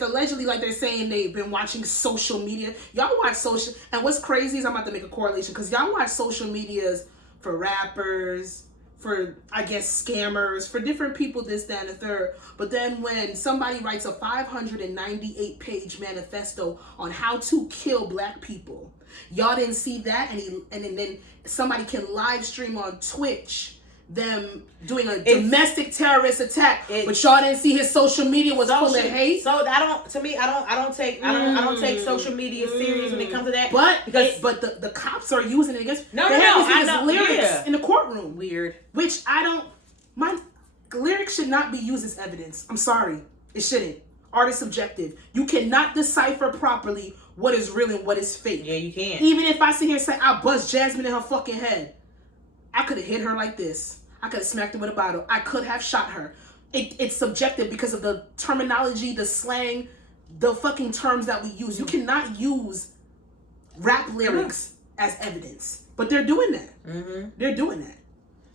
allegedly, like they're saying, they've been watching social media. Y'all watch social... And what's crazy is I'm about to make a correlation, because y'all watch social medias for rappers, for, I guess, scammers, for different people, this, that, and the third. But then when somebody writes a 598-page manifesto on how to kill black people, y'all didn't see that, and then somebody can live stream on Twitch them doing a domestic terrorist attack, but y'all didn't see his social media was full of hate. So I don't take social media serious when it comes to that. But the cops are using it against. I know lyrics in the courtroom. Weird. Which my lyrics should not be used as evidence. I'm sorry, it shouldn't. Art is subjective. You cannot decipher properly what is real and what is fake. Yeah, you can. Even if I sit here and say I buzzed Jasmine in her fucking head, I could have hit her like this. I could have smacked her with a bottle. I could have shot her. It's subjective because of the terminology, the slang, the fucking terms that we use. You cannot use rap lyrics as evidence. But they're doing that. Mm-hmm. They're doing that.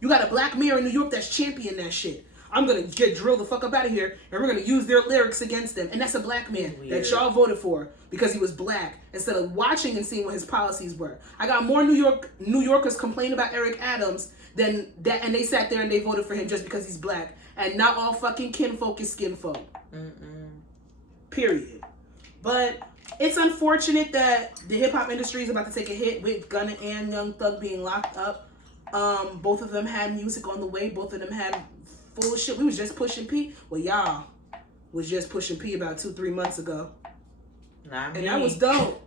You got a black mayor in New York that's championing that shit. I'm going to get drilled the fuck up out of here, and we're going to use their lyrics against them. And that's a black man that y'all voted for because he was black, instead of watching and seeing what his policies were. I got more New Yorkers complaining about Eric Adams than that, and they sat there and they voted for him just because he's black. And not all fucking kinfolk is skinfolk. Period. But it's unfortunate that the hip-hop industry is about to take a hit with Gunna and Young Thug being locked up. Both of them had music on the way. Both of them had full shit. We was just pushing P. Well, y'all was just pushing P about 2-3 months ago. And that was dope.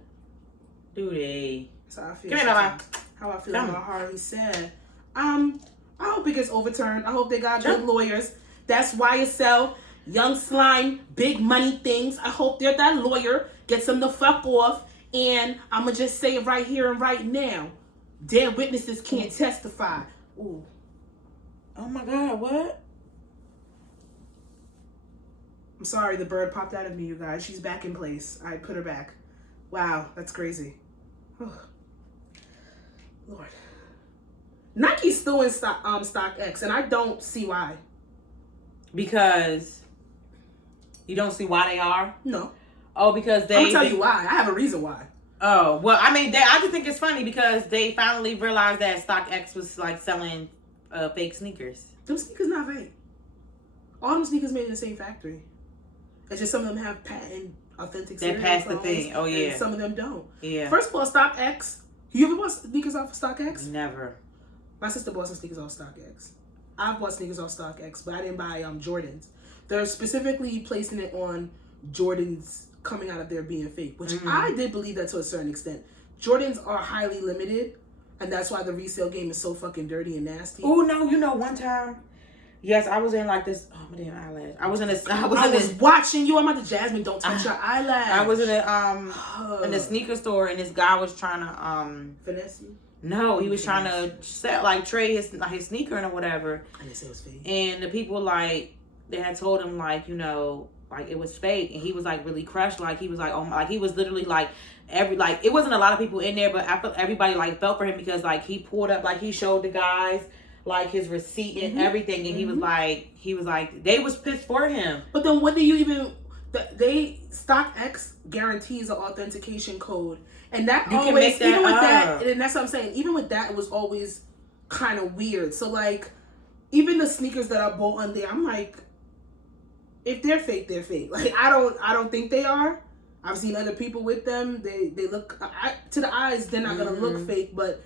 Dude, that's how I feel. How I feel in my heart. He said, I hope it gets overturned. I hope they got good lawyers. That's YSL, Young Slime, big money things. I hope that lawyer gets them the fuck off. And I'm going to just say it right here and right now. Dead witnesses can't testify. Ooh. Oh my God, what? I'm sorry, the bird popped out of me, you guys. She's back in place. I put her back. Wow, that's crazy. Oh. Lord. Nike's still in StockX, and I don't see why. Because you don't see why they are? No. Oh, because they... I'm going to tell you why. I have a reason why. Oh, well, I mean, I just think it's funny because they finally realized that StockX was, like, selling fake sneakers. Them sneakers not fake. All them sneakers made in the same factory. It's just some of them have patent authentic that pass the thing. Oh, yeah. And some of them don't. Yeah. First of all, StockX. You ever bought sneakers off of StockX? Never. My sister bought some sneakers off StockX. I've bought sneakers off StockX, but I didn't buy Jordans. They're specifically placing it on Jordans coming out of there being fake, which I did believe that to a certain extent. Jordans are highly limited, and that's why the resale game is so fucking dirty and nasty. Oh no, you know, one time, yes, I was in like this. Oh my damn eyelash! I was watching you. I'm at the Jasmine. Don't touch your eyelash. I was in a sneaker store, and this guy was trying to finesse you. No, he was trying to sell, like, trade his sneaker or whatever. And they said it was fake. And the people, like, they had told him, like, you know, like it was fake, and he was like really crushed. Like he was like, oh my, like he was literally like it wasn't a lot of people in there, but I felt everybody like felt for him because like he pulled up, like he showed the guys like his receipt and everything, and he was like they was pissed for him. But then what do you even? They StockX guarantees an authentication code, and that you always can make that even with up. that, and that's what I'm saying. Even with that, it was always kind of weird. So like, even the sneakers that I bought on there, I'm like, if they're fake, they're fake. Like I don't think they are. I've seen other people with them. They look to the eyes, they're not gonna look fake, but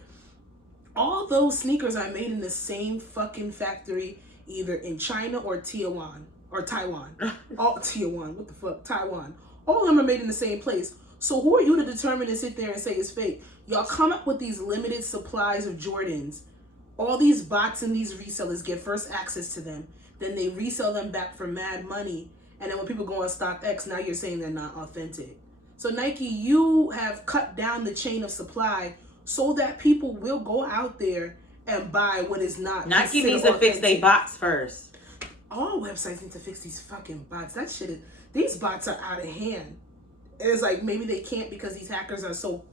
all those sneakers are made in the same fucking factory, either in China or Taiwan. All Taiwan, what the fuck? Taiwan. All of them are made in the same place. So who are you to determine to sit there and say it's fake? Y'all come up with these limited supplies of Jordans. All these bots and these resellers get first access to them. Then they resell them back for mad money. And then when people go on StockX, now you're saying they're not authentic. So Nike, you have cut down the chain of supply so that people will go out there and buy what is not. Nike needs to fix their bots first. All websites need to fix these fucking bots. That shit is, these bots are out of hand. And it's like maybe they can't because these hackers are so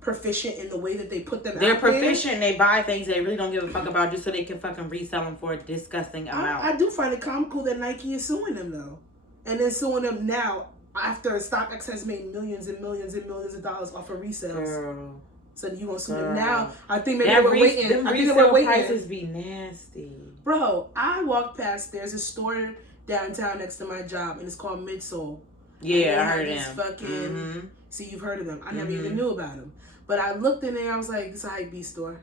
proficient in the way that they put them They're out proficient. They buy things they really don't give a fuck about just so they can fucking resell them for a disgusting amount. I do find it comical that Nike is suing them though. And then suing them now after StockX has made millions and millions and millions of dollars off of resales. Girl. So you gonna sue them now? I think maybe they were waiting. I think they were waiting. Prices be nasty. Bro, I walked past. There's a store downtown next to my job, and it's called Midsole. Yeah, I heard them. Fucking. See, you've heard of them. I never even knew about them. But I looked in there. I was like, "It's a hype beast store."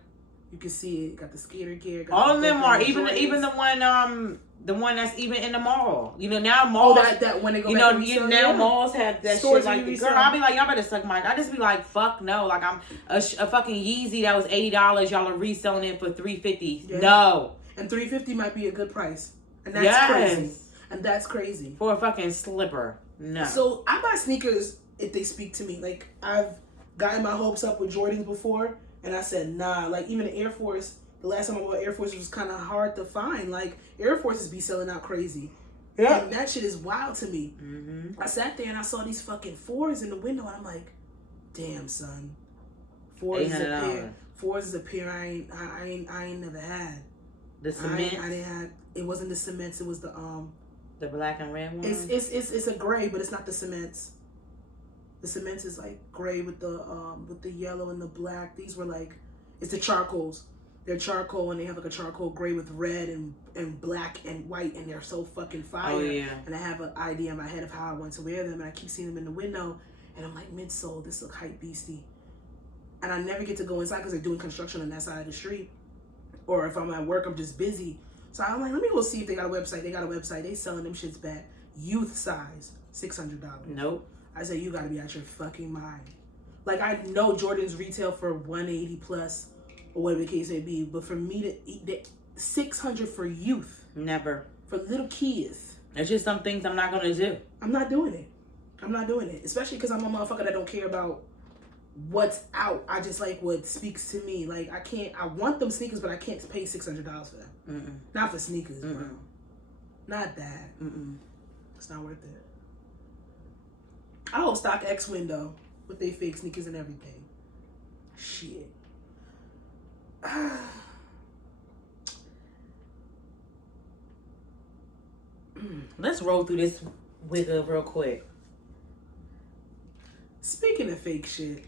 You can see it. Got the skater gear. All of them are even the one that's even in the mall. You know now malls. Oh, that when they go back to resell, now malls have that stores shit. Like girl, I'll be like, y'all better suck my. I just be like, fuck no. Like I'm a fucking Yeezy that was $80. Y'all are reselling it for $350. Yeah. No. And $350 might be a good price. And that's crazy. And that's crazy. For a fucking slipper. No. So I buy sneakers if they speak to me. Like I've gotten my hopes up with Jordans before, and I said nah. Like even the Air Force. The last time I bought Air Force was kind of hard to find. Like, Air Forces be selling out crazy. Yeah. And that shit is wild to me. I sat there and I saw these fucking 4s in the window, and I'm like, damn, son. 4s is a pair. 4s is a pair I ain't never had. The cement? I didn't have, it wasn't the cements, it was the black and red one? It's a gray, but it's not the cements. The cements is like gray with the yellow and the black. These were like, it's the charcoals. They're charcoal, and they have like a charcoal gray with red and black and white, and they're so fucking fire. Oh, yeah. And I have an idea in my head of how I want to wear them, and I keep seeing them in the window, and I'm like, midsole, this look hype beastie. And I never get to go inside because they're doing construction on that side of the street. Or if I'm at work, I'm just busy. So I'm like, let me go see if they got a website. They got a website. They selling them shits back. Youth size, $600. Nope. I say, you got to be out your fucking mind. Like, I know Jordan's retail for $180 plus, or whatever the case may be, but for me to eat that $600 for youth, never. For little kids, it's just some things I'm not gonna do. I'm not doing it, especially because I'm a motherfucker that don't care about what's out. I just like what speaks to me. Like I want them sneakers, but I can't pay $600 for them. Not for sneakers, bro. Not that. It's not worth it. I hope StockX window with they fake sneakers and everything. Shit. Let's roll through this wiggle real quick. Speaking of fake shit,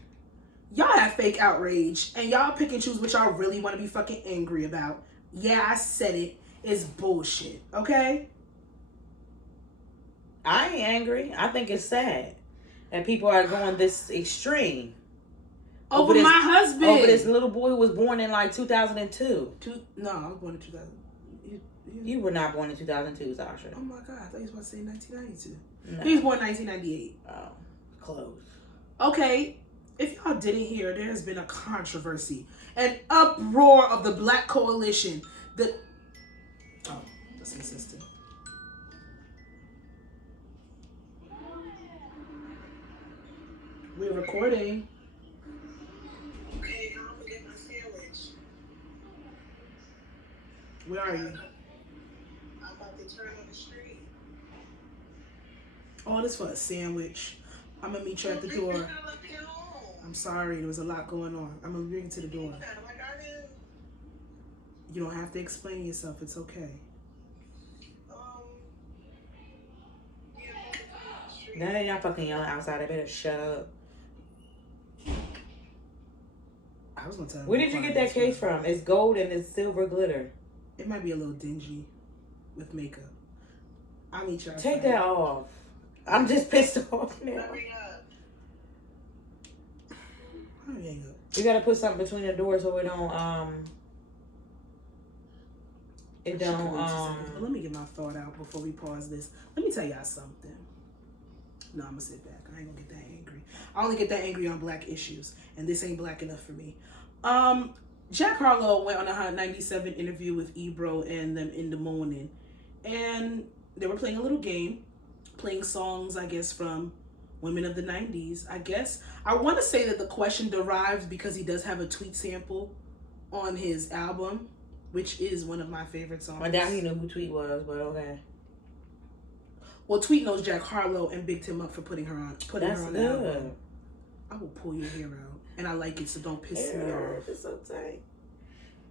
y'all have fake outrage, and y'all pick and choose what y'all really want to be fucking angry about. Yeah, I said it. It's bullshit, okay? I ain't angry. I think it's sad that people are going this extreme. Over my husband. Over this little boy who was born in like 2002. No, I was born in 2000. You were not born in 2002, Sasha. Oh my God, I thought you was about to say 1992. No. He was born in 1998. Oh, close. Okay, if y'all didn't hear, there has been a controversy, an uproar of the Black Coalition. Oh, that's my sister. We're recording. Okay, don't forget my sandwich. Where are you? I'm about to turn on the street. All this for a sandwich. I'm gonna meet you at the door. I'm sorry, there was a lot going on. I'm gonna bring you to the door. You don't have to explain yourself. It's okay. Now that y'all fucking yelling outside, I better shut up. I was gonna tell you. Where did you get that case from? It's gold and it's silver glitter. It might be a little dingy with makeup. I'll meet you outside. Take that off. I'm just pissed off now. Hurry up. You gotta put something between the doors so it don't Let me get my thought out before we pause this. Let me tell y'all something. No, I'm gonna sit back. I ain't gonna get that angry. I only get that angry on black issues, and this ain't black enough for me. Jack Harlow went on a Hot 97 interview with Ebro and them in the morning, and they were playing a little game, playing songs, I guess, from women of the 90s. I guess I want to say that the question derives because he does have a tweet sample on his album, which is one of my favorite songs. I doubt he knew who Tweet was, but okay. Well, Tweet knows Jack Harlow and bigged him up for putting her on the album. I will pull your hair out, and I like it, so don't piss me off. It's so tight.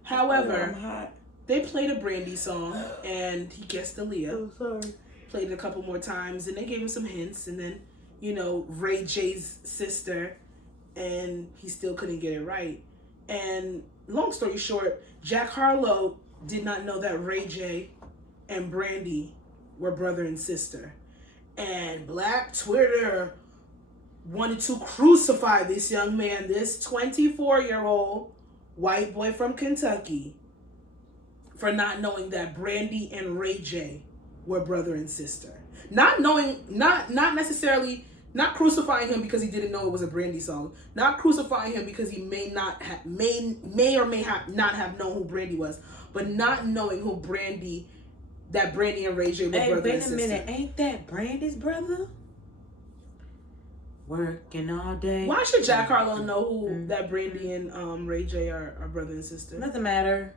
However, I'm hot. They played a Brandy song, and he guessed Aaliyah. I'm sorry. Played it a couple more times, and they gave him some hints, and then, you know, Ray J's sister, and he still couldn't get it right. And long story short, Jack Harlow did not know that Ray J and Brandy were brother and sister. And Black Twitter wanted to crucify this young man, this 24-year-old white boy from Kentucky, for not knowing that Brandy and Ray J were brother and sister. Not knowing, not necessarily, not crucifying him because he didn't know it was a Brandy song. Not crucifying him because he may not have, may or may have not have known who Brandy was, but not knowing who Brandy, that Brandy and Ray J were brother and sister. Wait a minute, ain't that Brandy's brother? Working all day. Why should Jack Harlow know who that Brandy and Ray J are brother and sister? Doesn't matter.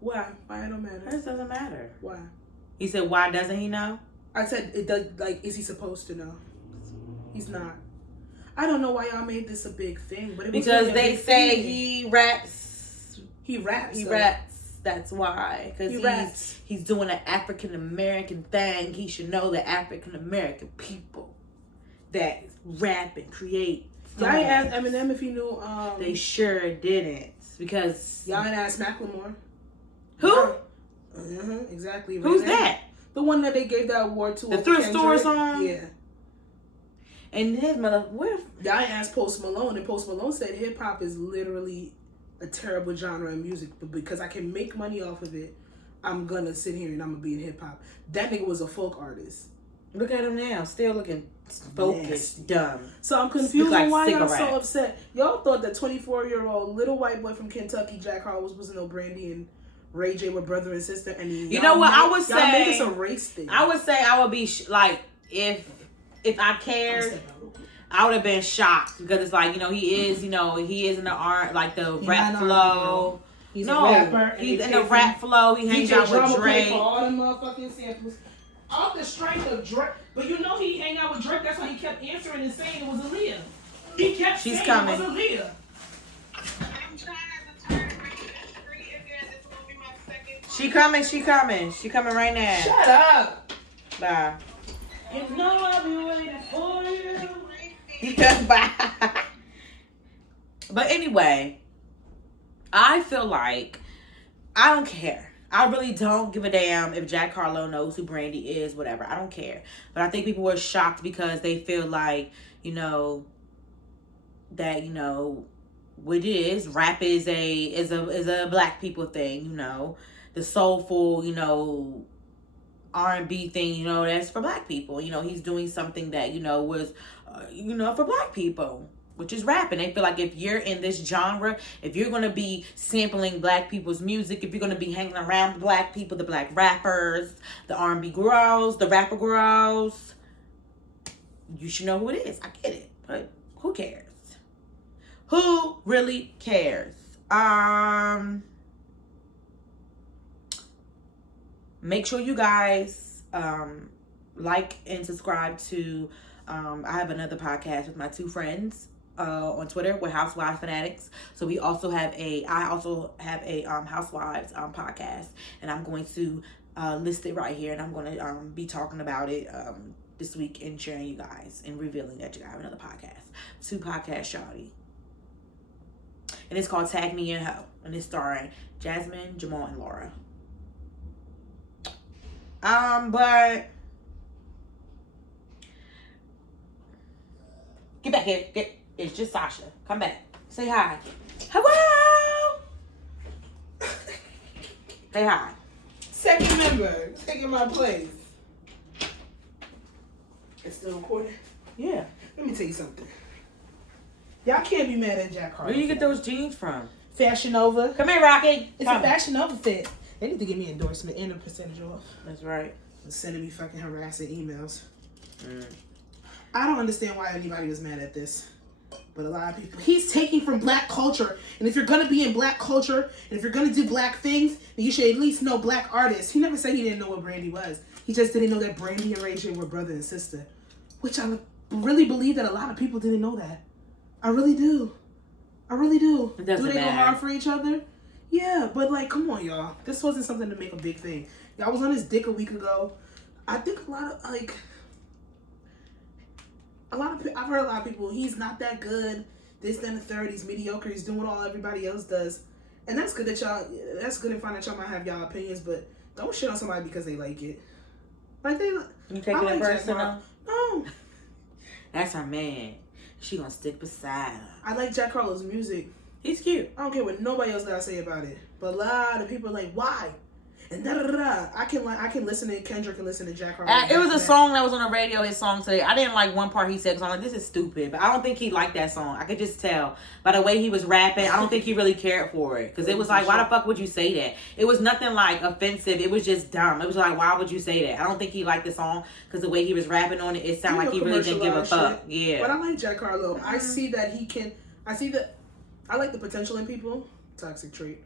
Why? Why it don't matter? It doesn't matter. Why? He said, why doesn't he know? I said, it does. Like, is he supposed to know? He's not. I don't know why y'all made this a big thing, but it was because really they say he raps. He raps. He raps. That's why. Because he's doing an African American thing. He should know the African American people that rap and create. Y'all ain't asked Eminem if he knew. They sure didn't, because y'all ain't asked Macklemore. Who? Exactly. Who's that? The one that they gave that award to. The thrift store song? Yeah. And his mother, y'all ain't asked Post Malone, and Post Malone said hip hop is literally a terrible genre of music, but because I can make money off of it, I'm gonna sit here and I'm gonna be in hip hop. That nigga was a folk artist. Look at him now, still looking focused, dumb. So I'm confused on why y'all so upset. Y'all thought that 24-year-old little white boy from Kentucky, Jack Harlow, wasn't no Brandy and Ray J were brother and sister, and you know what I would say? Y'all made this a race thing. I would say I would be like if I cared, I would have been shocked, because it's like, you know, he is in the art, like the rap flow. He's a rapper. He's in the rap flow. He hangs out with Drake. For all them motherfucking samples. Off the strength of Drake. But you know he hang out with Drake. That's why he kept answering and saying it was Aaliyah. He kept saying it was Aaliyah. I'm trying to turn again. This will be my second. She coming right now. Shut up. Bye. You know I'll be waiting for you. He comes by. But anyway, I feel like I don't care. I really don't give a damn if Jack Harlow knows who Brandy is, whatever. I don't care. But I think people were shocked because they feel like, that, what it is, rap is a black people thing, the soulful, R&B thing, that's for black people. He's doing something that, was, for black people, which is rapping. They feel like if you're in this genre, if you're going to be sampling black people's music, if you're going to be hanging around black people, the black rappers, the R&B girls, the rapper girls, you should know who it is. I get it, but who cares? Who really cares? Make sure you guys like and subscribe to. I have another podcast with my two friends on Twitter with Housewives Fanatics. So I also have a Housewives podcast, and I'm going to list it right here, and I'm going to be talking about it this week and sharing you guys and revealing that you have another podcast. 2 podcasts, shawty. And it's called Tag Me in Heaux, and it's starring Jasmine, Jamal, and Laura. But get back here. It's just Sasha. Come back. Say hi. Hello. Say hi. Second member taking my place. It's still recording? Yeah. Let me tell you something. Y'all can't be mad at Jack Harlow. Where do you get those jeans from? Fashion Nova. Come here, Rocky. It's a Fashion Nova fit. They need to give me endorsement and a percentage off. That's right. Sending me fucking harassing emails. I don't understand why anybody was mad at this. But a lot of people. He's taking from black culture. And if you're going to be in black culture, and if you're going to do black things, then you should at least know black artists. He never said he didn't know what Brandy was. He just didn't know that Brandy and Ray J were brother and sister. Which I really believe that a lot of people didn't know that. I really do. I really do. It doesn't do they matter. go hard for each other? Yeah, but like, come on, y'all. This wasn't something to make a big thing. Y'all was on his dick a week ago. I think I've heard a lot of people, he's not that good. This, then the third, he's mediocre. He's doing what all everybody else does. And that's good that's good and fine that y'all might have y'all opinions, but don't shit on somebody because they like it. Like You taking it personal? No. That's her man. She gonna stick beside her. I like Jack Harlow's music. He's cute. I don't care what nobody else gotta say about it. But a lot of people are like, why? And da da da da. I can listen to Kendrick and listen to Jack Harlow. It was a song that was on the radio, his song today. I didn't like one part he said, because I'm like, this is stupid. But I don't think he liked that song. I could just tell by the way he was rapping. I don't think he really cared for it. Because it was like, why the fuck would you say that? It was nothing like offensive. It was just dumb. It was like, why would you say that? I don't think he liked the song because the way he was rapping on it, it sounded like he really didn't give a fuck. Yeah. But I like Jack Harlow. I see that I like the potential in people. Toxic trait.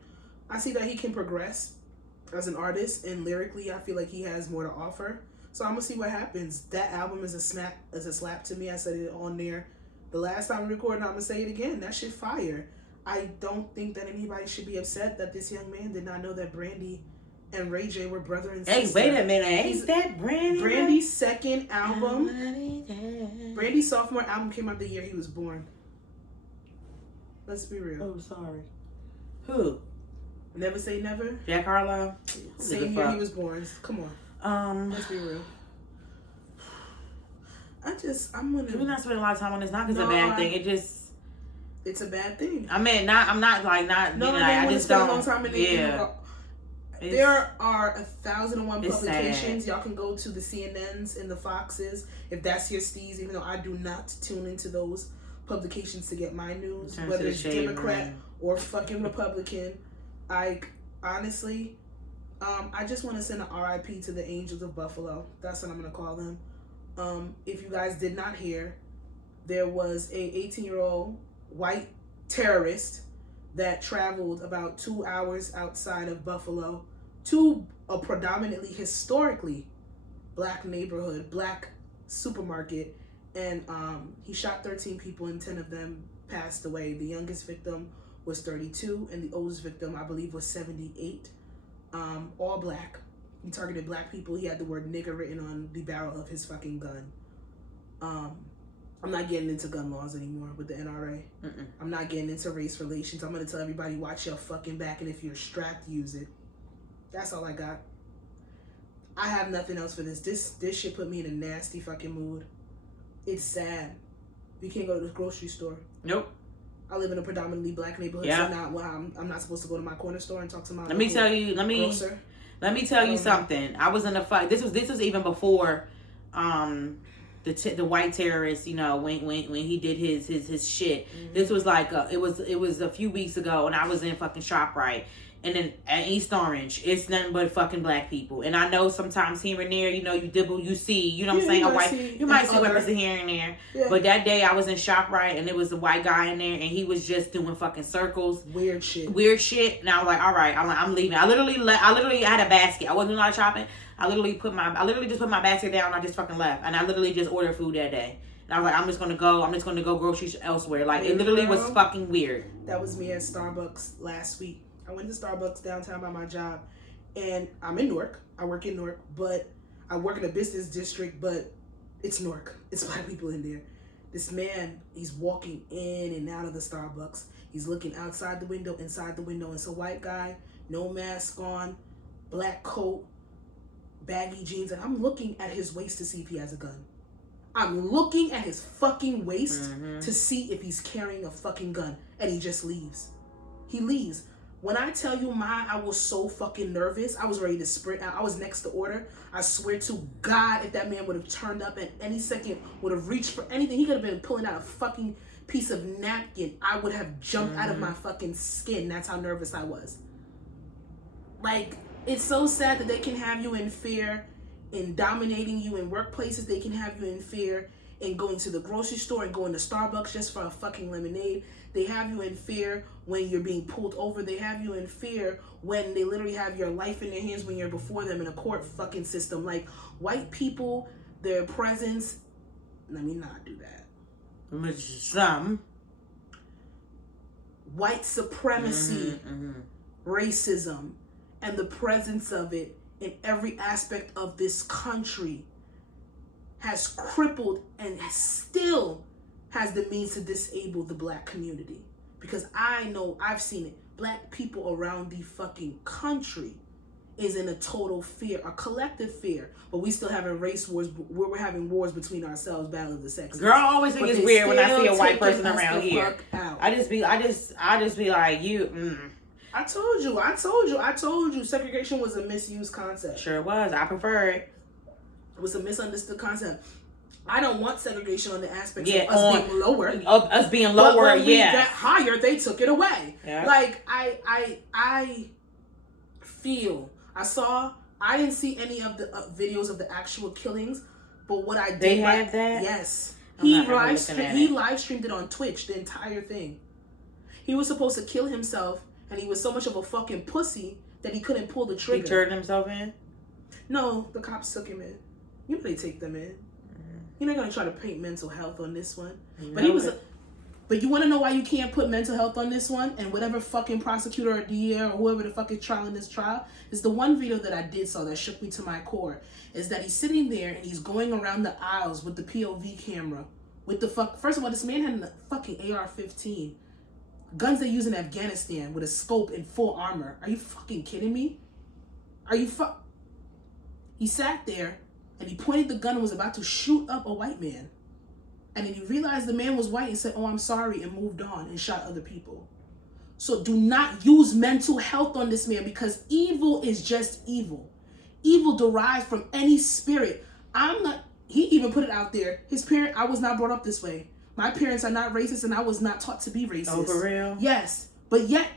I see that he can progress as an artist, and lyrically I feel like he has more to offer. So I'm gonna see what happens. That album is a slap to me. I said it on there the last time we recorded. I'm gonna say it again. That shit fire. I don't think that anybody should be upset that this young man did not know that Brandy and Ray J were brother and sister. Hey, wait a minute. Ain't that Brandy? Brandy's second album. Brandy's sophomore album came out the year he was born. Let's be real. Oh, sorry. Who? Never Say Never. Jack Harlow. Same year he was born. Come on. Let's be real. I'm gonna. We're not spending a lot of time on this. Not because it's a bad thing. It's a bad thing. I mean, I'm not. No, I just don't. A long time yeah. There are 1,001 publications. Sad. Y'all can go to the CNNs and the Foxes if that's your steez. Even though I do not tune into those publications to get my news, whether it's Democrat or fucking Republican. I honestly, I just want to send an RIP to the Angels of Buffalo. That's what I'm gonna call them. If you guys did not hear, there was a 18-year-old white terrorist that traveled about 2 hours outside of Buffalo to a predominantly historically black neighborhood, black supermarket, and he shot 13 people and 10 of them passed away. The youngest victim was 32 and the oldest victim, I believe, was 78. All black. He targeted black people. He had the word nigger written on the barrel of his fucking gun. I'm not getting into gun laws anymore with the NRA. I'm not getting into race relations. I'm going to tell everybody, watch your fucking back, and if you're strapped, use it. That's all I got. I have nothing else for this. This shit put me in a nasty fucking mood. It's sad. You can't go to the grocery store. Nope. I live in a predominantly black neighborhood, so I'm not supposed to go to my corner store and talk to my Let me tell you something. I was in a fight. This was even before the white terrorist, you know, when he did his shit. This was like it was a few weeks ago, and I was in fucking ShopRite, And then at East Orange, it's nothing but fucking black people. And I know sometimes here and there, you know, you see, you know what I'm saying? You might see white person here and there. Yeah. But that day I was in ShopRite and there was a white guy in there and he was just doing fucking circles. Weird shit. And I was like, all right, I'm leaving. I literally had a basket. I wasn't doing a lot of shopping. I literally just put my basket down and I just fucking left. And I literally just ordered food that day. And I was like, I'm just gonna go groceries elsewhere. Like, it literally was fucking weird. That was me at Starbucks last week. I went to Starbucks downtown by my job, and I'm in Newark. I work in Newark, but I work in a business district, but it's Newark. It's black people in there. This man, he's walking in and out of the Starbucks. He's looking outside the window, inside the window. It's a white guy, no mask on, black coat, baggy jeans, and I'm looking at his waist to see if he has a gun. I'm looking at his fucking waist to see if he's carrying a fucking gun, and he just leaves. He leaves. When I tell you I was so fucking nervous, I was ready to sprint out. I was next to order. I swear to God, if that man would have turned up at any second, would have reached for anything, he could have been pulling out a fucking piece of napkin. I would have jumped out of my fucking skin. That's how nervous I was. Like, it's so sad that they can have you in fear in dominating you in workplaces. They can have you in fear in going to the grocery store and going to Starbucks just for a fucking lemonade. They have you in fear when you're being pulled over. They have you in fear when they literally have your life in their hands when you're before them in a court fucking system. Like, white people, their presence, let me not do that. Some. White supremacy, racism, and the presence of it in every aspect of this country has crippled and still has the means to disable the black community. Because I know, I've seen it. Black people around the fucking country is in a total fear, a collective fear. But we still having race wars, where we're having wars between ourselves, battle of the sexes. Girl, I always think it's weird when I see a white person around here. I just be like, I told you segregation was a misused concept. Sure was. I prefer it. It was a misunderstood concept. I don't want segregation on the aspect of us being lower. Us being lower, but when we got higher, they took it away. Yeah. Like, I feel, I didn't see any of the videos of the actual killings, but what I did. They had that? Yes. He live streamed it on Twitch, the entire thing. He was supposed to kill himself, and he was so much of a fucking pussy that he couldn't pull the trigger. He turned himself in? No, the cops took him in. You know they take them in. You're not gonna try to paint mental health on this one. But but you want to know why you can't put mental health on this one? And whatever fucking prosecutor or DA or whoever the fuck is trialing this trial, is the one video that I did saw that shook me to my core. Is that he's sitting there and he's going around the aisles with the POV camera. With the first of all, this man had a fucking AR-15. Guns they use in Afghanistan with a scope and full armor. Are you fucking kidding me? He sat there and he pointed the gun and was about to shoot up a white man. And then he realized the man was white and said, "Oh, I'm sorry," and moved on and shot other people. So do not use mental health on this man, because evil is just evil. Evil derives from any spirit. He even put it out there. I was not brought up this way. My parents are not racist, and I was not taught to be racist. Oh, for real? Yes. But yet,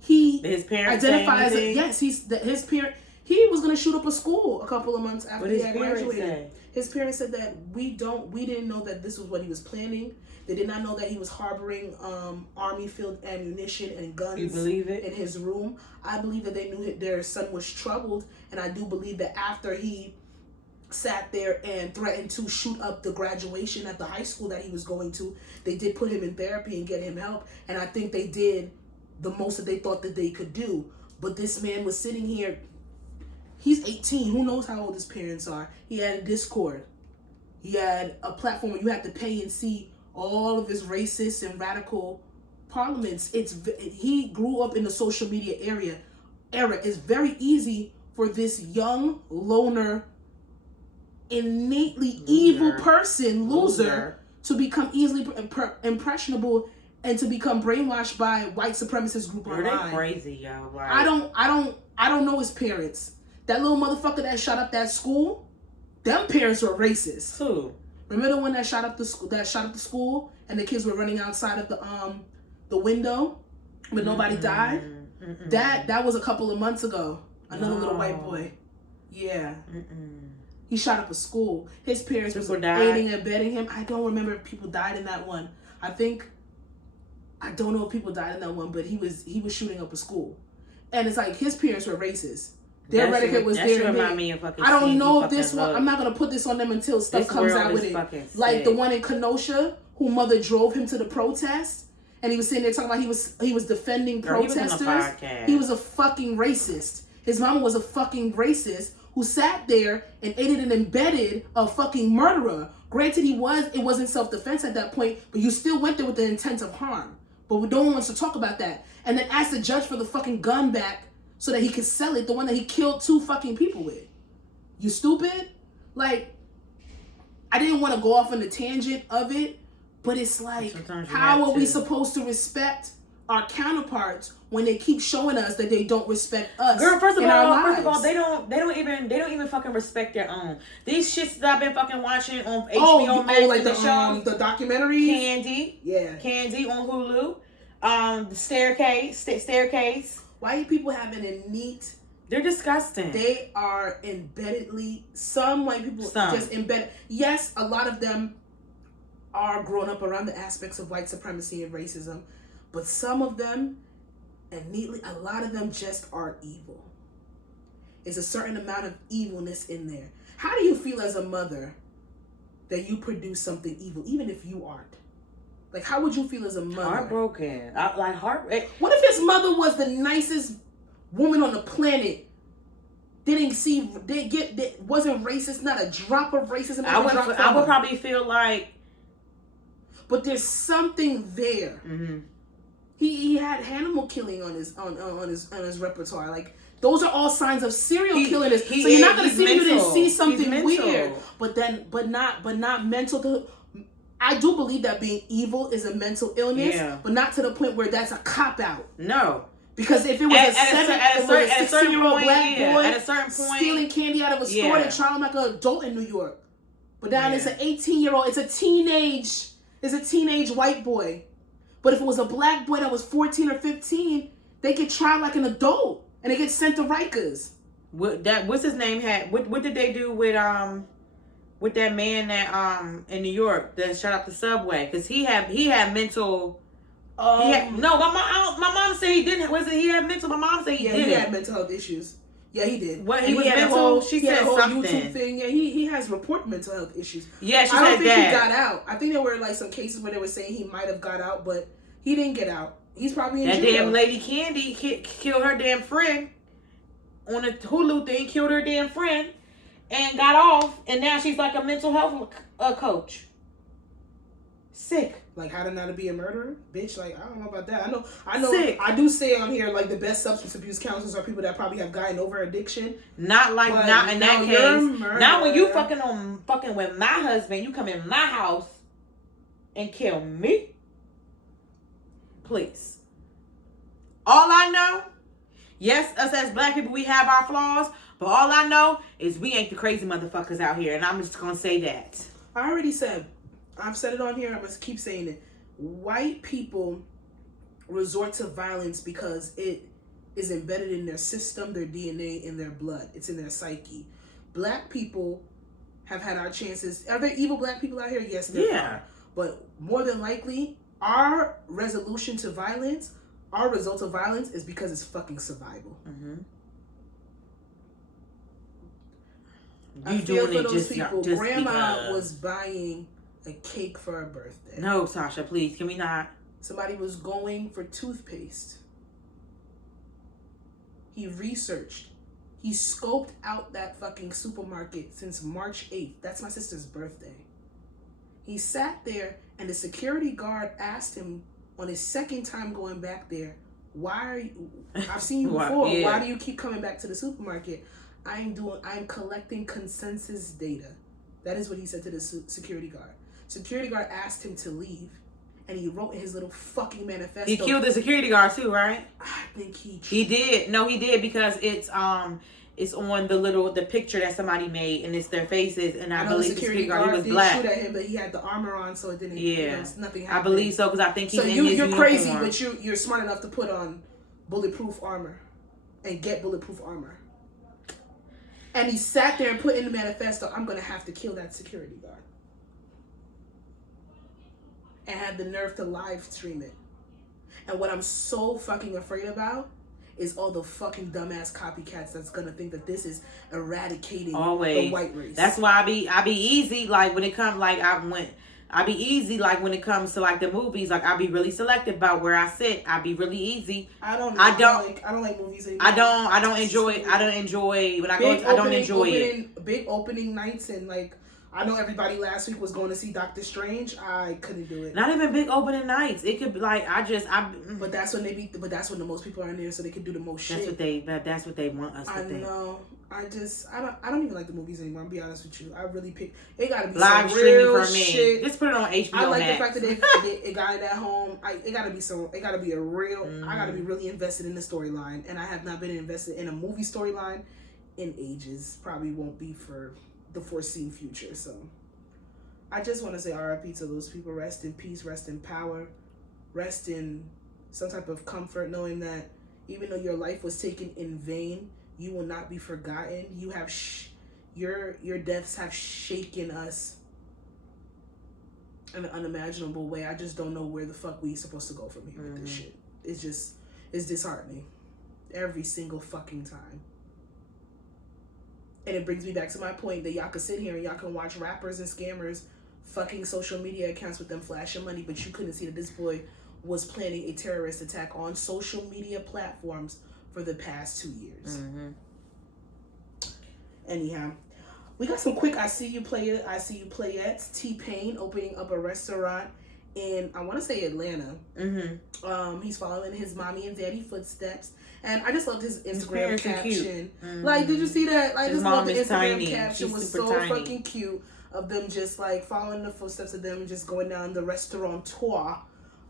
his parents identifies his parent. He was going to shoot up a school a couple of months after he had graduated. His parents said that we didn't know that this was what he was planning. They did not know that he was harboring army-filled ammunition and guns. You believe it? In his room. I believe that they knew their son was troubled, and I do believe that after he sat there and threatened to shoot up the graduation at the high school that he was going to, they did put him in therapy and get him help, and I think they did the most that they thought that they could do. But this man was sitting here. He's 18. Who knows how old his parents are? He had a Discord. He had a platform where you had to pay and see all of his racist and radical parliaments. He grew up in the social media era. It's very easy for this young loner, innately evil person, loser, to become easily impressionable and to become brainwashed by white supremacist group online. They're crazy, yo. Like, I don't know his parents. That little motherfucker that shot up that school, them parents were racist. Who? Remember the one that shot up the school? That shot up the school, and the kids were running outside of the window, but nobody died. That was a couple of months ago. Another little white boy. Yeah. He shot up a school. His parents were aiding and abetting him. I don't remember if people died in that one. I don't know if people died in that one, but he was shooting up a school. And it's like his parents were racist. Their rhetoric was there. I don't know if this one, I'm not going to put this on them until stuff comes out with it. Like the one in Kenosha, who mother drove him to the protest. And he was sitting there talking about he was defending protesters. He was a fucking racist. His mama was a fucking racist who sat there and aided and embedded a fucking murderer. Granted, it wasn't self-defense at that point, but you still went there with the intent of harm. But no one wants to talk about that. And then asked the judge for the fucking gun back so that he could sell it, the one that he killed 2 fucking people with. You stupid? Like, I didn't want to go off on the tangent of it, but it's like, how are we supposed to respect our counterparts when they keep showing us that they don't respect us? Girl, first of all, they don't even fucking respect their own. These shits that I've been fucking watching on HBO Max, like the documentary, Candy on Hulu, the staircase. White people having a neat. They're disgusting. They are embeddedly. Some white people just embedded. Yes, a lot of them are grown up around the aspects of white supremacy and racism, but some of them, and neatly, a lot of them just are evil. There's a certain amount of evilness in there. How do you feel as a mother that you produce something evil, even if you aren't? Like, how would you feel as a mother? Heartbroken. What if his mother was the nicest woman on the planet? Wasn't racist, not a drop of racism. I would probably feel like. But there's something there. Mm-hmm. He had animal killing on his repertoire. Like, those are all signs of serial killing. So you're not gonna see you didn't see something weird, but not mental. I do believe that being evil is a mental illness, but not to the point where that's a cop out. No. Because if it was a 16-year-old black boy at a certain point, stealing candy out of a store and trying like an adult in New York, but now it's an 18-year-old. It's a teenage white boy. But if it was a black boy that was 14 or 15, they get tried like an adult and they get sent to Rikers. What's his name had? What did they do with that man that in New York that shot up the subway? Because he had mental. My mom said he didn't. Was it he had mental? My mom said he didn't. He had mental health issues. Yeah, he did. What, he was mental? She said something. YouTube thing. Yeah, he has reported mental health issues. Yeah, she said that. I don't think he got out. I think there were like some cases where they were saying he might have got out, but he didn't get out. He's probably in jail. That damn lady Candy killed her damn friend on a Hulu thing. Killed her damn friend and got off, and now she's like a mental health coach. Sick. Like, how to not to be a murderer? Bitch, like, I don't know about that. I know. Sick. I do say on here, like, the best substance abuse counselors are people that probably have gotten over addiction. Not in that case. Not when you fucking with my husband, you come in my house and kill me. Please. All I know, yes, us as black people, we have our flaws, but all I know is we ain't the crazy motherfuckers out here, and I'm just gonna say that. I already said. I've said it on here. I'm going to keep saying it. White people resort to violence because it is embedded in their system, their DNA, in their blood. It's in their psyche. Black people have had our chances. Are there evil black people out here? Yes, there are. But more than likely, our resolution to violence, our result of violence is because it's fucking survival. Mm-hmm. I feel for those people. Grandma was buying a cake for her birthday. No, Sasha, please. Can we not? Somebody was going for toothpaste. He researched. He scoped out that fucking supermarket since March 8th. That's my sister's birthday. He sat there and the security guard asked him on his second time going back there, why are you, I've seen you before. Yeah. Why do you keep coming back to the supermarket? I'm collecting consensus data. That is what he said to the security guard. Security guard asked him to leave, and he wrote in his little fucking manifesto. He killed the security guard too, right? I think he did. No, he did because it's on the picture that somebody made, and it's their faces, and I believe the security guard was black. Shoot at him, but he had the armor on, so it didn't. Yeah, nothing happened. I believe so because I think he's in his uniform. You're crazy, but you're smart enough to put on bulletproof armor and get bulletproof armor. And he sat there and put in the manifesto, I'm going to have to kill that security guard. And had the nerve to live stream it. And what I'm so fucking afraid about is all the fucking dumbass copycats that's gonna think that this is eradicating the white race. That's why I be easy, like when it comes, like I be easy, like when it comes to like the movies, like I be really selective about where I sit. I be really easy. I don't like movies anymore. I don't enjoy when I go. I don't enjoy it. Big opening nights and like. I know everybody last week was going to see Doctor Strange. I couldn't do it. Not even big opening nights. It could be like But that's when that's when the most people are in there, so they can do the most shit. That's what they want us to think. I know. I don't even like the movies anymore. I'll be honest with you. I really pick. It gotta be live some real streaming for me. Shit. Just put it on HBO. I like Max. the fact that it got it at home. It gotta be so. It gotta be a real. I gotta be really invested in the storyline, and I have not been invested in a movie storyline in ages. Probably won't be for the foreseen future. So I just want to say RIP to those people. Rest in peace, rest in power, rest in some type of comfort, knowing that even though your life was taken in vain, you will not be forgotten. You have your deaths have shaken us in an unimaginable way. I just don't know where the fuck we supposed to go from here with this shit. It's disheartening every single fucking time. And it brings me back to my point that y'all can sit here and y'all can watch rappers and scammers fucking social media accounts with them flashing money, but you couldn't see that this boy was planning a terrorist attack on social media platforms for the past 2 years. Anyhow, we got some quick I see you playettes. T-Pain opening up a restaurant in, I want to say, Atlanta. He's following his mommy and daddy footsteps. And I just loved his Instagram caption. Like, did you see that? Like, I just love the Instagram caption. Was so fucking cute of them just like following the footsteps of them just going down the restaurateur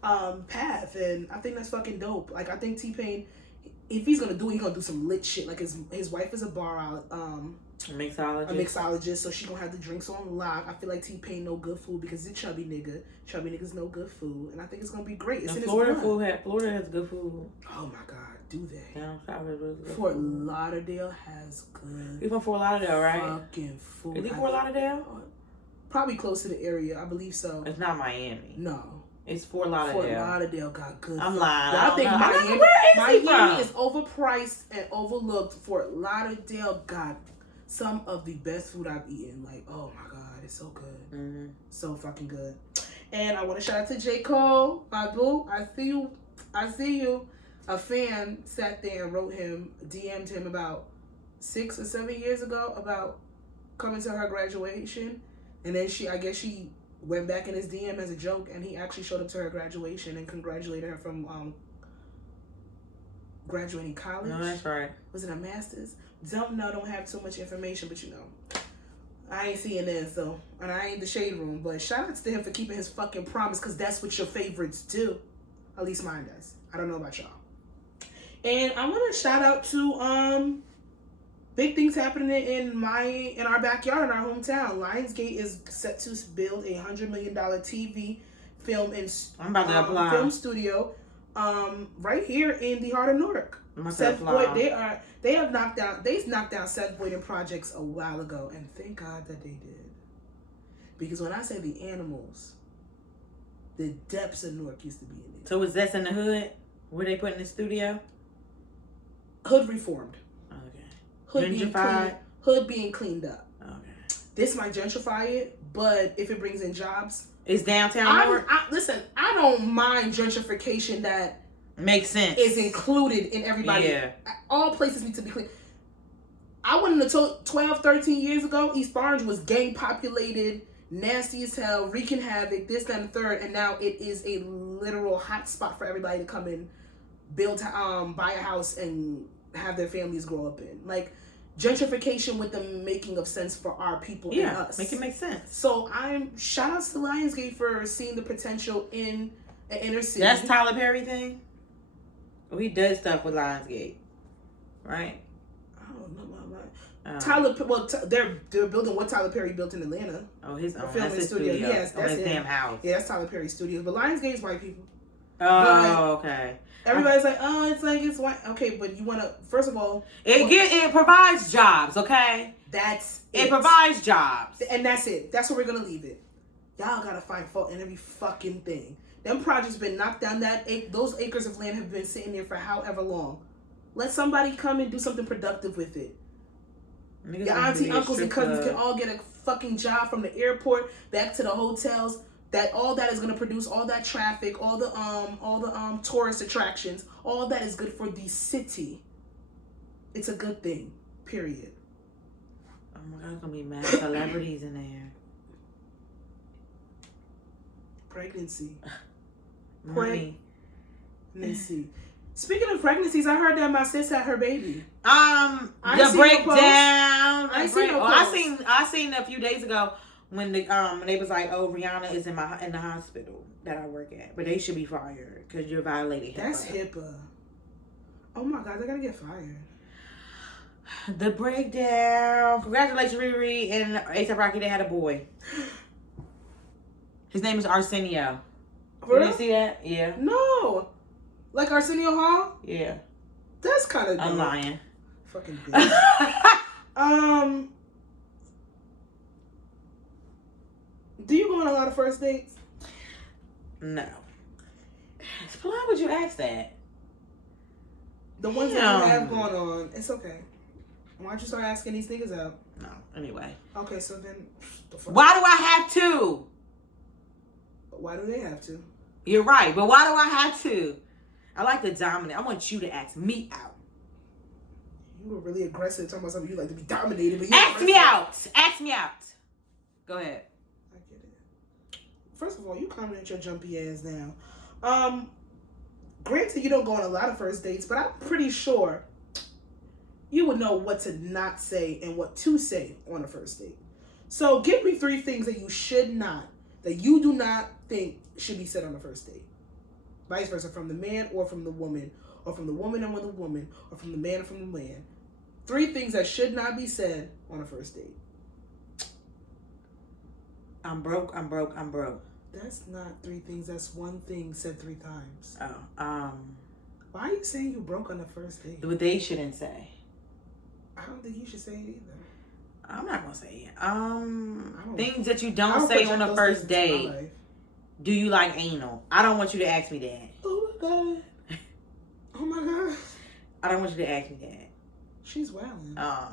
path. And I think that's fucking dope. Like, I think T-Pain, if he's gonna do it, he's gonna do some lit shit. Like his wife is a mixologist, so she gonna have the drinks on lock. I feel like T-Pain know good food because he's a chubby nigga. Chubby niggas know good food, and I think it's gonna be great. It's in Florida has good food. Oh my god, do they? Yeah, Fort Lauderdale has good. You from Fort Lauderdale, right? Fucking food. Is he Fort Lauderdale? Probably close to the area, I believe so. It's not Miami. No. It's Fort Lauderdale. Fort Lauderdale got good. I'm lying. I think Miami is overpriced and overlooked. Fort Lauderdale got some of the best food I've eaten. Like, oh my god, it's so good. So fucking good. And I want to shout out to J. Cole, my boo. I see you. A fan sat there and DM'd him about 6 or 7 years ago about coming to her graduation. And then she went back in his DM as a joke, and he actually showed up to her graduation and congratulated her from graduating college. No, that's right. Was it a master's? Don't have too much information, but I ain't seeing this, so, and I ain't the shade room, but shout outs to him for keeping his fucking promise, because that's what your favorites do. At least mine does. I don't know about y'all. And I want to shout out to big things happening in our backyard, in our hometown. Lionsgate is set to build a $100 million TV film and film studio right here in the heart of Newark. Seth Boyd, they knocked down Seth Boyden projects a while ago, and thank God that they did. Because when I say the animals, the depths of Newark used to be in it. So is that in the hood? Where they put in the studio? Hood reformed. Okay. Hood being cleaned up. Okay. This might gentrify it, but if it brings in jobs, it's downtown Newark. Listen, I don't mind gentrification that makes sense. Is included in everybody. Yeah. All places need to be clean. I wouldn't have told 12, 13 years ago, East Orange was gang populated, nasty as hell, wreaking havoc, this, that, and the third, and now it is a literal hot spot for everybody to come in, build, buy a house, and have their families grow up in. Like, gentrification with the making of sense for our people and us. Make it make sense. So shout outs to Lionsgate for seeing the potential in an inner city. That's Tyler Perry thing? He does stuff with Lionsgate, right? I don't know about that. They're building what Tyler Perry built in Atlanta. Oh, his own. Filming studio. Yes, that's his damn house. Yeah, that's Tyler Perry Studios. But Lionsgate's white people. Oh, okay. Everybody's like, oh, it's white. Okay, but you want to, first of all, it provides jobs. Okay, it provides jobs, and that's it. That's where we're gonna leave it. Y'all gotta find fault in every fucking thing. Them projects been knocked down. Those acres of land have been sitting there for however long. Let somebody come and do something productive with it. Niggas your auntie, uncles, and cousins can all get a fucking job from the airport back to the hotels. All that is gonna produce all that traffic, all the tourist attractions. All that is good for the city. It's a good thing. Period. Oh my God, there's gonna be mad celebrities in there. Pregnancy. Pregnancy. Speaking of pregnancies, I heard that my sis had her baby. The breakdown. I seen a few days ago when they was like, "Oh, Rihanna is in the hospital that I work at, but they should be fired because you're violating HIPAA." That's HIPAA. Oh my God, they're gonna get fired. The breakdown. Congratulations, Riri and A$AP Rocky. They had a boy. His name is Arsenio. Did you see that? Yeah. No. Like Arsenio Hall? Yeah. That's kind of. I'm lying. Fucking bitch. Do you go on a lot of first dates? No. Why would you ask that? The ones that you have going on, it's okay. Why don't you start asking these niggas out? No. Anyway. Okay, so then. Why do I have to? Why do they have to? You're right, but why do I have to? I like to dominate. I want you to ask me out. You were really aggressive talking about something you like to be dominated. But ask me out. Ask me out. Go ahead. I get it. First of all, you comment your jumpy ass now. Granted, you don't go on a lot of first dates, but I'm pretty sure you would know what to not say and what to say on a first date. So give me 3 things that you do not think should be said on a first date. Vice versa, from the man or from the woman, or from the woman and the woman, or from the man and from the man. 3 things that should not be said on a first date. I'm broke. That's not 3 things. That's 1 thing said 3 times. Oh, why are you saying you broke on the first date? What they shouldn't say. I don't think you should say it either. I'm not gonna say it. Things that you don't say on the first date. Do you like anal? I don't want you to ask me that. Oh my God. Oh my God. I don't want you to ask me that. She's wilding. I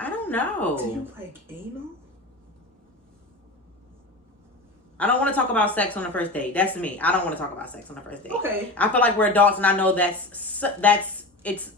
don't know. Do you like anal? I don't want to talk about sex on the first date. That's me. I don't want to talk about sex on the first date. Okay. I feel like we're adults, and I know it's.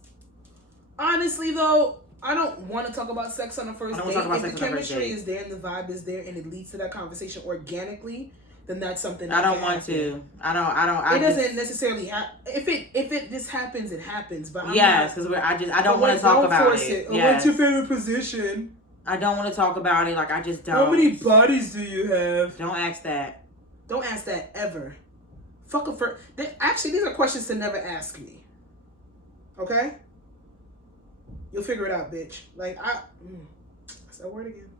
Honestly, though, I don't want to talk about sex on the first date. If the chemistry is there and the vibe is there, and it leads to that conversation organically, then that's something that I don't want to. I don't. It doesn't necessarily happen. If this happens, it happens. But yes, because I don't want to talk about it. What's your favorite position? I don't want to talk about it. Like, I just don't. How many bodies do you have? Don't ask that. Don't ask that ever. Fuck a first. Actually, these are questions to never ask me. Okay? You'll figure it out, bitch. Like, that's that word again.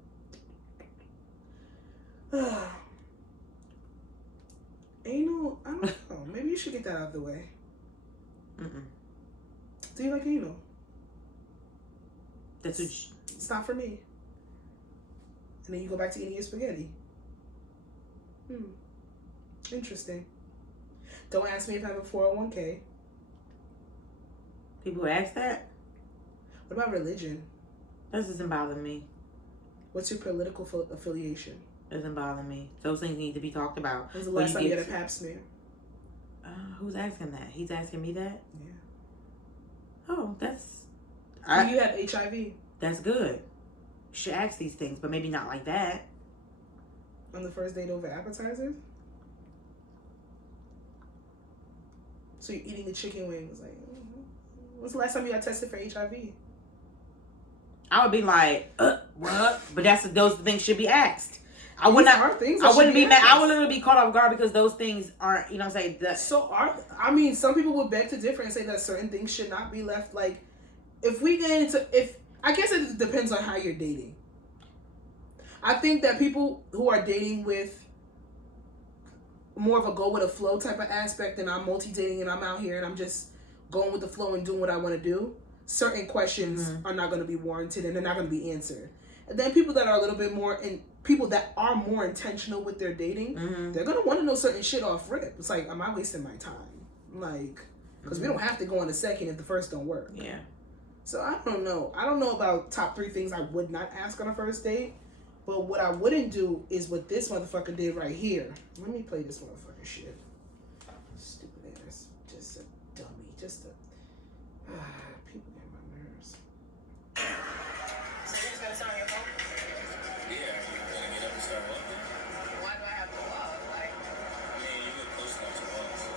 Anal, I don't know. Maybe you should get that out of the way. Do you like anal? It's not for me. And then you go back to eating your spaghetti. Interesting. Don't ask me if I have a 401k. People ask that? What about religion? That doesn't bother me. What's your political affiliation? Doesn't bother me. Those things need to be talked about. When's the last time you had a pap smear? Who's asking that? He's asking me that? Yeah. Oh, that's... you have HIV. That's good. You should ask these things, but maybe not like that. On the first date over appetizers? So you're eating the chicken wings. Like, when's the last time you got tested for HIV? I would be like, what? But those things should be asked. I would not. I wouldn't be mad. I would literally be caught off guard because those things aren't. You know what I'm saying? I mean, some people would beg to differ and say that certain things should not be left. Like, if we get into I guess it depends on how you're dating. I think that people who are dating with more of a go with a flow type of aspect, and I'm multi-dating and I'm out here and I'm just going with the flow and doing what I want to do, certain questions are not going to be warranted and they're not going to be answered. And then people that are a little bit more, and people that are more intentional with their dating, they're going to want to know certain shit off rip. It's like, am I wasting my time? Like, because we don't have to go on a second if the first don't work. Yeah. So I don't know. I don't know about top 3 things I would not ask on a first date. But what I wouldn't do is what this motherfucker did right here. Let me play this motherfucking shit. Stupid ass. Just a dummy. Just a... people get my nerves. So you're just gonna sit on your phone? Yeah, you're gonna get up and start walking. Why do I have to walk? Like, I mean, you get close enough to walk. So.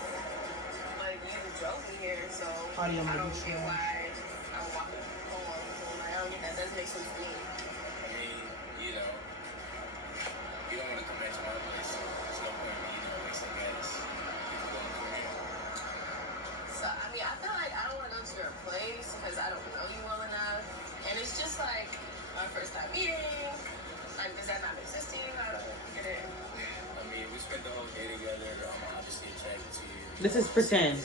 Like, you just drove me here, so I don't get why I'm walking home on my own. That doesn't make sense to me. I mean, you know, you don't want to come back to my place. There's no point in me, wasting gas if you're going to Korea. So, I mean, I feel like I don't want to go to your place because I don't know you well enough. And it's just like my first time meeting. Like, does that not exist to you? I don't get it. I mean, we spent the whole day together. I'm obviously attracted to you. This is pretend.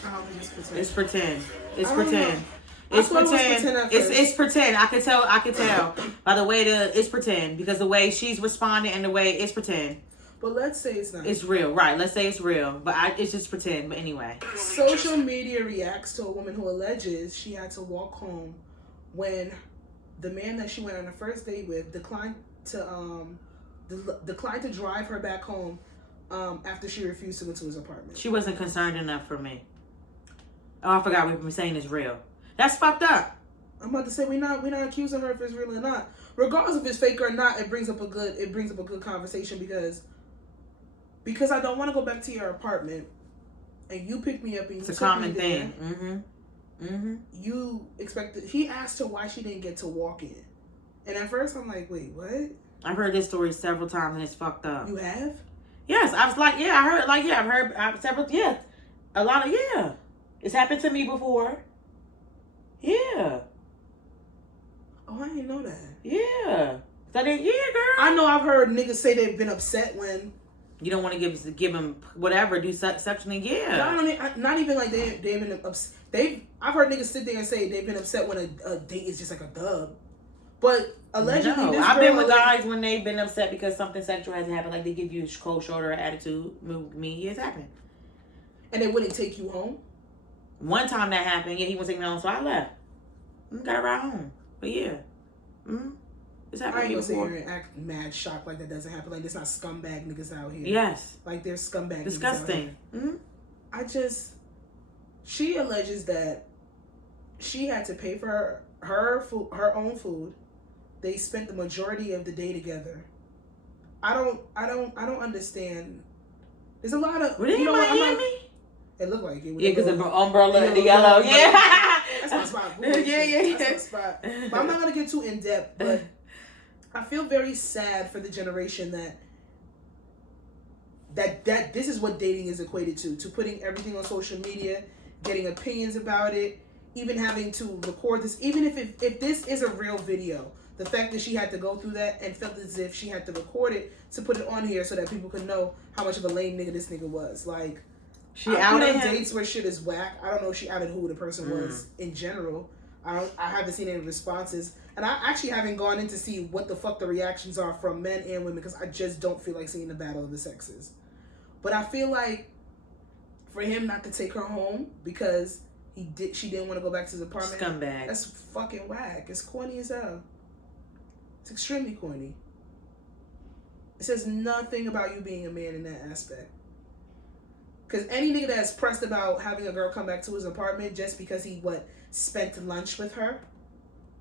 I don't think it's pretend. It's pretend. It's pretend. It's pretend. It's pretend. I could tell by the way it's pretend, because the way she's responding and the way it's pretend. But let's say it's not. It's real, right? Let's say it's real, but it's just pretend. But anyway, social media reacts to a woman who alleges she had to walk home when the man that she went on a first date with declined to drive her back home after she refused to go to his apartment. She wasn't concerned enough for me. Oh, I forgot we were saying it's real. That's fucked up. I'm about to say we're not accusing her if it's real or not. Regardless if it's fake or not, it brings up a good conversation because I don't want to go back to your apartment and you pick me up and you it's a common thing. You expected. He asked her why she didn't get to walk in, and at first I'm like, wait, what? I've heard this story several times and it's fucked up. You have? Yes, I was like, yeah, I heard, like, yeah, I've heard several, yeah, a lot of, yeah. It's happened to me before. Yeah. Oh, I didn't know that. Yeah. So then, yeah, girl. I know I've heard niggas say they've been upset when you don't want to give them whatever, do exceptionally, yeah. Not even like they've been upset. I've heard niggas sit there and say they've been upset when a date is just like a dub. But allegedly, no, I've been with guys when they've been upset because something sexual hasn't happened, like they give you a cold shoulder attitude. Me, it's happened. And they wouldn't take you home? One time that happened, yeah, he wouldn't take me home, so I left. Got a ride home. But yeah. It's happened I ain't gonna sit before. here and act mad shocked like that doesn't happen. Like, there's not scumbag niggas out here. Yes. Like, there's scumbag disgusting. Niggas out here. She alleges that she had to pay for her own food. They spent the majority of the day together. I don't understand. There's a lot of... Were they in Miami? It looked like it. Yeah, because of the umbrella and the yellow. Yeah. That's my spot. Yeah. That's my spot. But I'm not going to get too in-depth. But I feel very sad for the generation that this is what dating is equated to putting everything on social media, getting opinions about it, even having to record this. Even if this is a real video, the fact that she had to go through that and felt as if she had to record it to put it on here so that people could know how much of a lame nigga this nigga was. Like, she outed him. Dates where shit is whack. I don't know if she outed who the person was in general. I haven't seen any responses. And I actually haven't gone in to see what the fuck the reactions are from men and women because I just don't feel like seeing the battle of the sexes. But I feel like for him not to take her home because she didn't want to go back to his apartment. Scumbag. That's fucking whack. It's corny as hell. It's extremely corny. It says nothing about you being a man in that aspect. Because any nigga that's pressed about having a girl come back to his apartment just because he, spent lunch with her,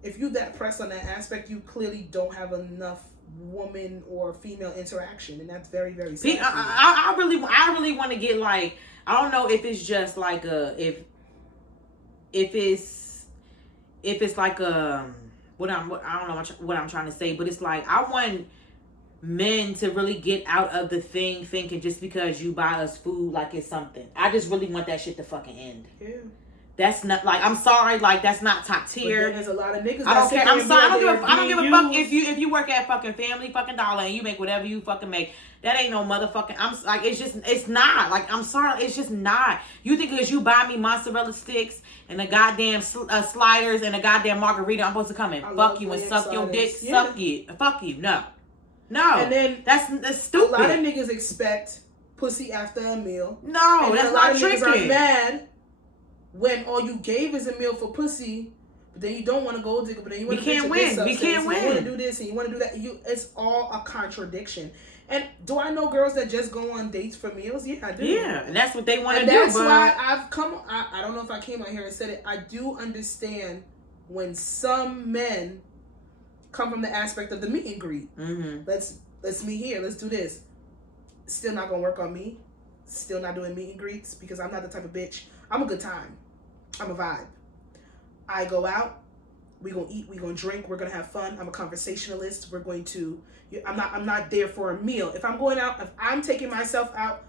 if you that pressed on that aspect, you clearly don't have enough woman or female interaction. And that's very, very sad. I really want to get, like, I don't know if it's just like if it's like I don't know what I'm trying to say, but it's like I want men to really get out of the thing thinking just because you buy us food like it's something. I just really want that shit to fucking end. Yeah. That's not, like, I'm sorry, like, that's not top tier. There's a lot of niggas. I don't care. I'm sorry. I don't give a fuck if you work at fucking Family fucking Dollar and you make whatever you fucking make. That ain't no motherfucking. I'm like, it's not. Like, I'm sorry, it's just not. You think because you buy me mozzarella sticks and the goddamn sliders and a goddamn margarita, I'm supposed to come and fuck you and suck your dick, suck it, fuck you? No. And then that's stupid. A lot of niggas expect pussy after a meal. No, and that's a lot not of tricking. niggas are mad when all you gave is a meal for pussy. But then you don't want to go digger, but then you want to can't win. We can't win. You want to do this and you want to do that. It's all a contradiction. And do I know girls that just go on dates for meals? Yeah, I do. Yeah, and that's what they want to do. That's why I've come. I don't know if I came out here and said it. I do understand when some men come from the aspect of the meet and greet. Mm-hmm. Let's meet here. Let's do this. Still not gonna work on me. Still not doing meet and greets because I'm not the type of bitch. I'm a good time. I'm a vibe. I go out, we gonna eat, we gonna drink, we're gonna have fun. I'm a conversationalist. We're going to. I'm not there for a meal. If I'm going out, if I'm taking myself out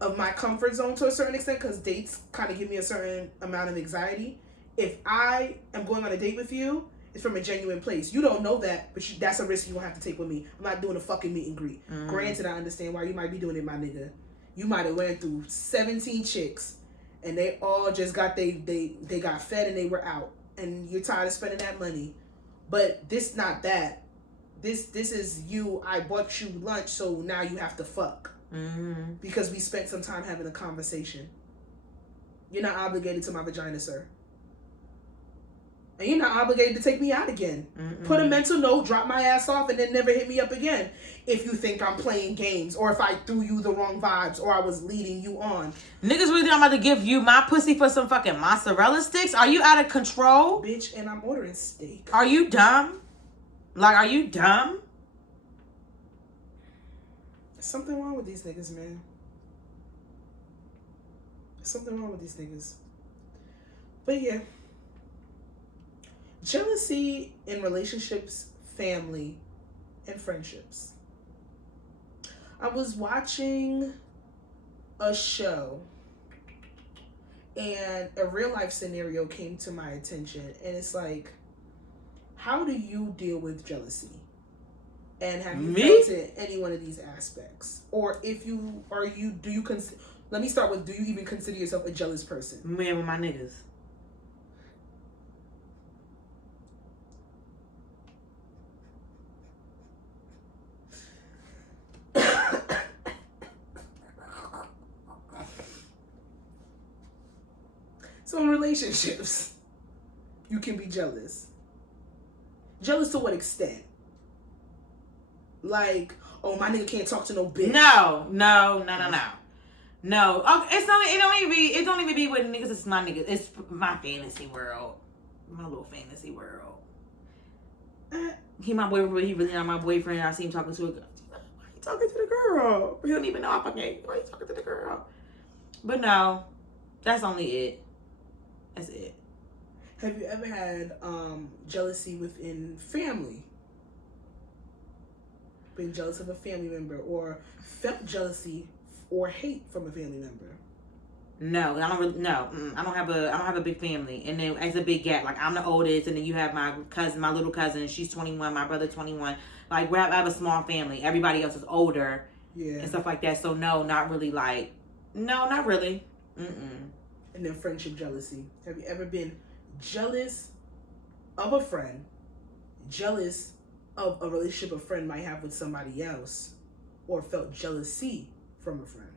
of my comfort zone to a certain extent, because dates kind of give me a certain amount of anxiety. If I am going on a date with you, it's from a genuine place. You don't know that, but that's a risk you won't have to take with me. I'm not doing a fucking meet and greet. Mm. Granted, I understand why you might be doing it, my nigga. You might have went through 17 chicks. And they all just got they got fed and they were out. And you're tired of spending that money. But this not that. This is you. I bought you lunch, so now you have to fuck. Mm-hmm. Because we spent some time having a conversation. You're not obligated to my vagina, sir. And you're not obligated to take me out again. Mm-mm. Put a mental note, drop my ass off, and then never hit me up again. If you think I'm playing games, or if I threw you the wrong vibes, or I was leading you on. Niggas really think I'm about to give you my pussy for some fucking mozzarella sticks? Are you out of control? Bitch, and I'm ordering steak. Are you dumb? Like, are you dumb? There's something wrong with these niggas, man. There's something wrong with these niggas. But yeah. Jealousy in relationships, family, and friendships. I was watching a show and a real life scenario came to my attention, and it's like, how do you deal with jealousy? And have you felt it in any one of these aspects? Or if you are let me start with, do you even consider yourself a jealous person? Me with my niggas. So in relationships, you can be jealous. Jealous to what extent? Like, oh, my nigga can't talk to no bitch. No. Okay, it don't even be with niggas. It's my niggas. It's my fantasy world. My little fantasy world. He my boyfriend. He really not my boyfriend. I see him talking to a girl. Why you talking to the girl? He don't even know I'm okay. Why you talking to the girl? But no, that's only it. That's it. Have you ever had jealousy within family? Been jealous of a family member, or felt jealousy or hate from a family member? No, I don't really. No, I don't have a big family, and then as a big gap, like I'm the oldest, and then you have my cousin, my little cousin. She's 21, my brother 21. Like I have a small family. Everybody else is older, and stuff like that. So no, not really. Like no, not really. Mm-mm. And then friendship jealousy. Have you ever been jealous of a friend, jealous of a relationship a friend might have with somebody else, or felt jealousy from a friend?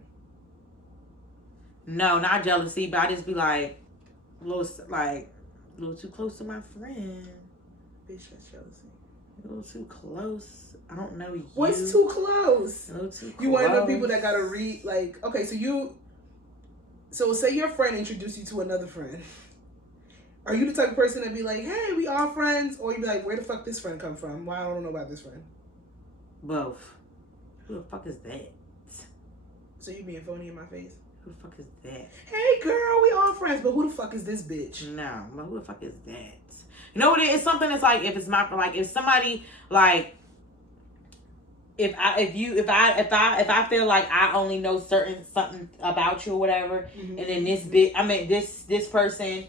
No, not jealousy, but I just be like, a little too close to my friend. Bitch, that's jealousy. A little too close. I don't know you. What's too close? A little too close. You one of the people that gotta read, like, okay, so say your friend introduced you to another friend. Are you the type of person that be like, hey, we all friends? Or you be like, where the fuck this friend come from? Why I don't know about this friend? Both. Who the fuck is that? So you being phony in my face? Who the fuck is that? Hey girl, we all friends, but who the fuck is this bitch? No, but who the fuck is that? You know what it is? Something that's like, if it's my, like, if somebody, like, if I feel like I only know something about you or whatever, and then this person,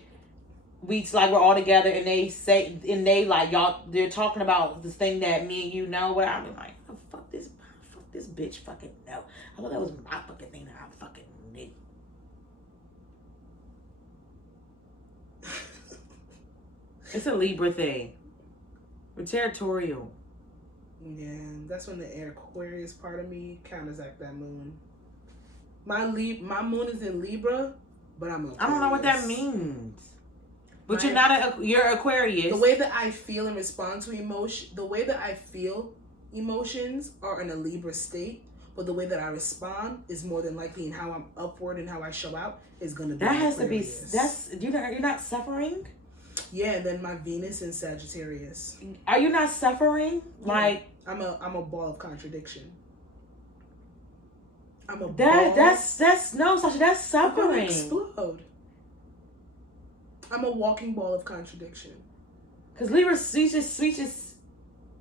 we're all together, and they say, and they're talking about this thing that me and you know, what I'm like, oh, fuck this bitch fucking know. I thought that was my fucking thing that I fucking knew. It's a Libra thing. We're territorial. Yeah, that's when the Aquarius part of me counteract that moon. My moon is in Libra, but I'm Aquarius. I don't know what that means. But you're Aquarius. The way that I feel and respond to emotion, the way that I feel emotions are in a Libra state, but the way that I respond is more than likely in how I'm upward and how I show out is gonna be. That has Aquarius. to be. You're not suffering. Yeah, and then my Venus in Sagittarius. Are you not suffering? Yeah. Like I'm a ball of contradiction. I'm a that's no, Sasha. That's I'm gonna suffering. explode. I'm a walking ball of contradiction. Cause Libra switches.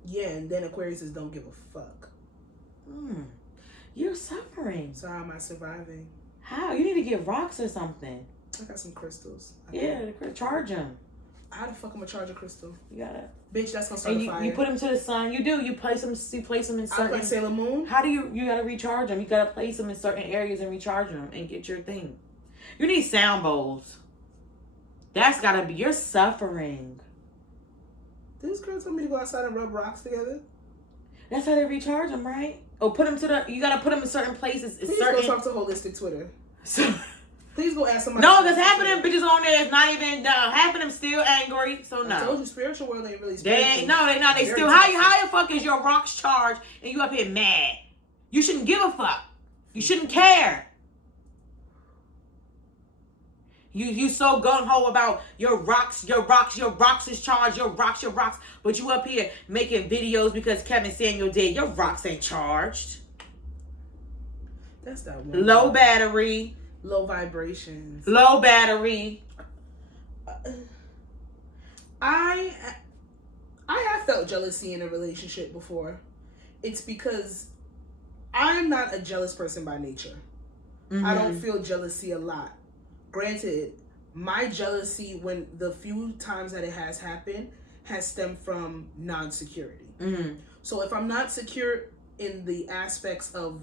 Yeah, and then Aquariuses don't give a fuck. You're suffering. So how am I surviving? How? You need to get rocks or something. I got some crystals. Charge them. How the fuck am I charge a crystal? You gotta. Bitch, that's gonna start a fire. You put them to the sun. You do. You place them in certain. I like Sailor Moon. How do you gotta recharge them? You gotta place them in certain areas and recharge them and get your thing. You need sound bowls. That's gotta be. You're suffering. This girl told me to go outside and rub rocks together. That's how they recharge them, right? Oh, put them to the. You gotta put them in certain places. Please go talk to Holistic Twitter. So, please go ask somebody. No, because half of them bitches on there is not even done. Half of them still angry. So no. I told you, spiritual world ain't really spiritual. They not. They still. How the fuck is your rocks charged and you up here mad? You shouldn't give a fuck. You shouldn't care. You so gung-ho about your rocks is charged, your rocks. But you up here making videos because Kevin Samuel did. Your rocks ain't charged. That's that one. Low battery. Low vibrations. Low battery. I have felt jealousy in a relationship before. It's because I'm not a jealous person by nature. Mm-hmm. I don't feel jealousy a lot. Granted, my jealousy, when the few times that it has happened, has stemmed from non-security. Mm-hmm. So if I'm not secure in the aspects of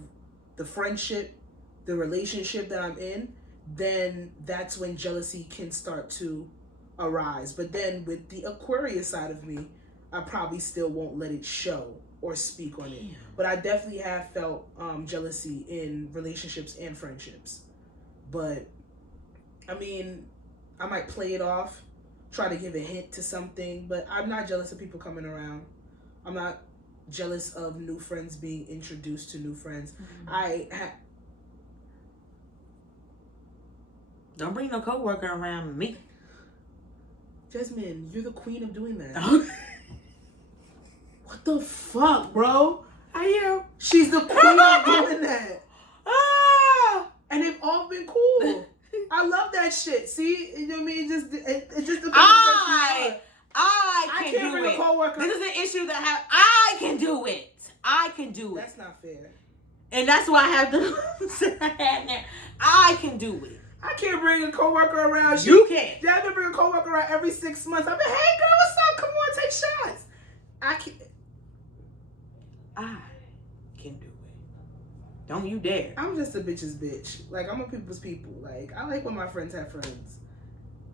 the friendship, the relationship that I'm in, then that's when jealousy can start to arise. But then with the Aquarius side of me, I probably still won't let it show or speak on it. But I definitely have felt jealousy in relationships and friendships. But I mean, I might play it off, try to give a hint to something, but I'm not jealous of people coming around. I'm not jealous of new friends being introduced to new friends. Mm-hmm. Don't bring no coworker around me. Jasmine, you're the queen of doing that. What the fuck, bro? I am. She's the queen of doing that. And they've all been cool. I love that shit. See, you know what I mean? It just depends. I can't do bring it. A coworker. This is an issue that I can do it. I can do it. That's not fair. And that's why I have to sit there. I can do it. I can't bring a coworker around. You can't. Yeah, I've been bringing a coworker around every 6 months. I've been, hey girl, what's up? Come on, take shots. I can do it. Don't you dare. I'm just a bitch's bitch. Like, I'm a people's people. Like, I like when my friends have friends.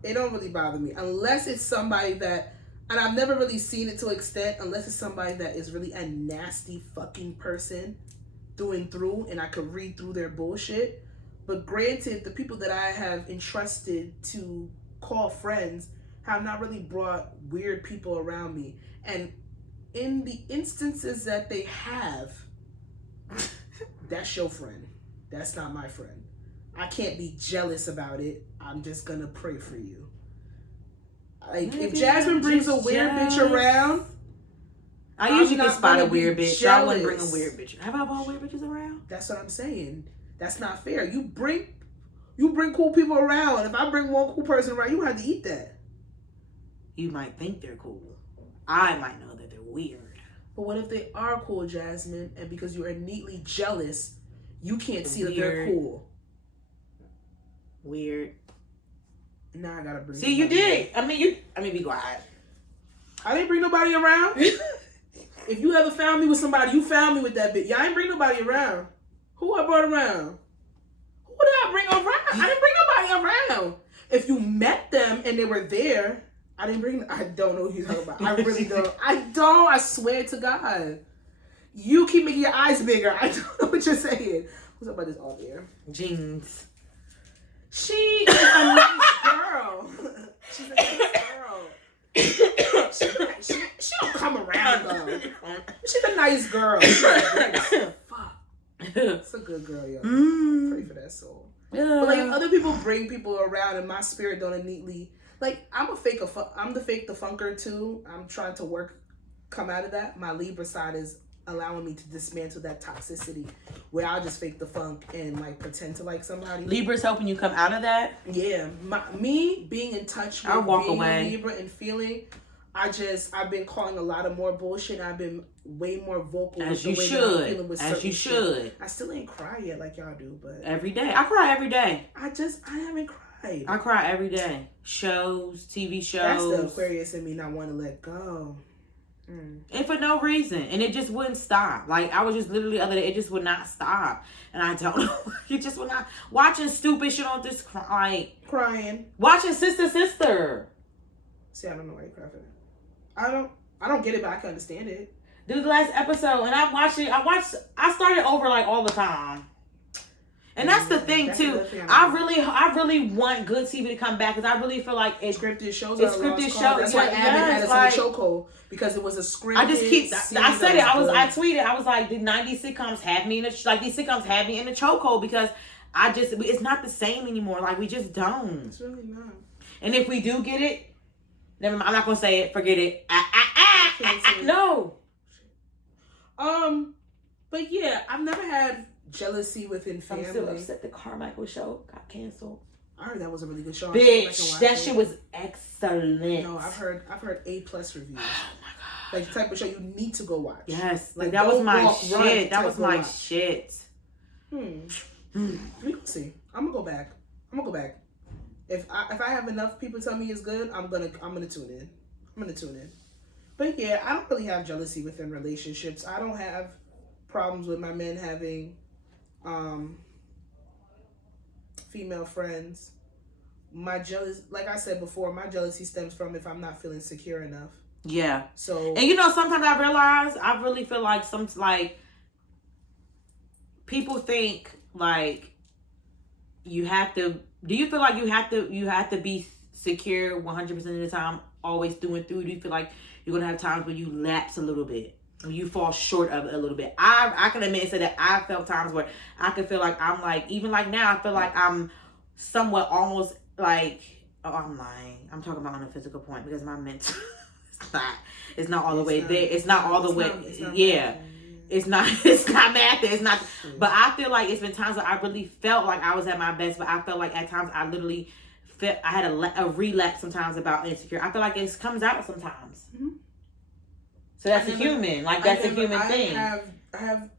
It don't really bother me. Unless it's somebody that, and I've never really seen it to an extent, unless it's somebody that is really a nasty fucking person through and through, and I could read through their bullshit. But granted, the people that I have entrusted to call friends have not really brought weird people around me. And in the instances that they have, that's your friend. That's not my friend. I can't be jealous about it. I'm just gonna pray for you. Like, if Jasmine brings a weird bitch around, I usually can spot a weird bitch. I wouldn't bring a weird bitch. Have I brought weird bitches around? That's what I'm saying. That's not fair. You bring cool people around, and if I bring one cool person around, you have to eat that. You might think they're cool. I might know that they're weird. But what if they are cool, Jasmine, and because you are innately jealous, you can't see that they're cool? Weird. Now I gotta bring. See, you did. I mean, be quiet. I didn't bring nobody around. If you ever found me with somebody, you found me with that bitch. Y'all ain't bring nobody around. Who I brought around? Who did I bring around? I didn't bring nobody around. If you met them and they were there, I don't know who you're talking about. I really don't. I swear to God. You keep making your eyes bigger. I don't know what you're saying. What's up about this all there? Jeans. She is a nice girl. She's a nice girl. She don't come around though. She's a nice girl. Fuck. It's a good girl, yo. Pray for that soul. But like, other people bring people around, and my spirit don't innately. Like, I'm the fake the funker too. I'm trying to come out of that. My Libra side is allowing me to dismantle that toxicity, where I'll just fake the funk and like pretend to like somebody. Libra's helping you come out of that. Yeah, me being in touch with being a Libra and feeling. I've been calling a lot of more bullshit. I've been way more vocal. As you should. As you should. I still ain't cry yet like y'all do, but every day. I cry every day. I haven't cried. I cry every day. Shows, TV shows. That's the Aquarius in me not want to let go. And for no reason. And it just wouldn't stop. Like, I was just literally the other day, it just would not stop. And I don't know. You just would not. Watching stupid shit on this, like. Crying. Watching Sister. See, I don't know why you cry for that. I don't get it, but I can understand it. Dude, the last episode, and I watched it. I started over like all the time. And that's the thing too. I really want good TV to come back, because I really feel like scripted shows. That's why Abby had us in a chokehold, because it was a scripted. I said it. I tweeted. I was like, the 90s sitcoms had me in these sitcoms had me in a chokehold, because it's not the same anymore. Like, we just don't. It's really not. And if we do get it, never mind. I'm not gonna say it. Forget it. No. But yeah, I've never had jealousy within family. I'm still upset the Carmichael show got canceled. I heard that was a really good show. Bitch, that shit was excellent. No, I've heard A+ reviews. Oh my god. Like the type of show you need to go watch. Yes. Like that was my shit. That was my shit. We can see. I'm gonna go back. If I have enough people tell me it's good, I'm gonna tune in. But yeah, I don't really have jealousy within relationships. I don't have problems with my men having female friends. Like I said before, my jealousy stems from if I'm not feeling secure enough. Yeah. So, and sometimes I really feel like people think like you have to. Do you feel like you have to be secure 100% of the time, always through and through? Do you feel like you're gonna have times where you lapse a little bit, or you fall short of it a little bit? I can admit and say that I felt times where I could feel like I'm like, even like now, I feel like I'm somewhat almost like, oh, I'm lying. I'm talking about on a physical point, because my mental it's not all the way there. It's not all the way. Yeah. It's not math. It's not. But I feel like it's been times where I really felt like I was at my best, but I felt like at times I literally felt I had a relapse sometimes about insecure. I feel like it comes out sometimes. Mm-hmm. So that's a human. Like, that's a human thing. I have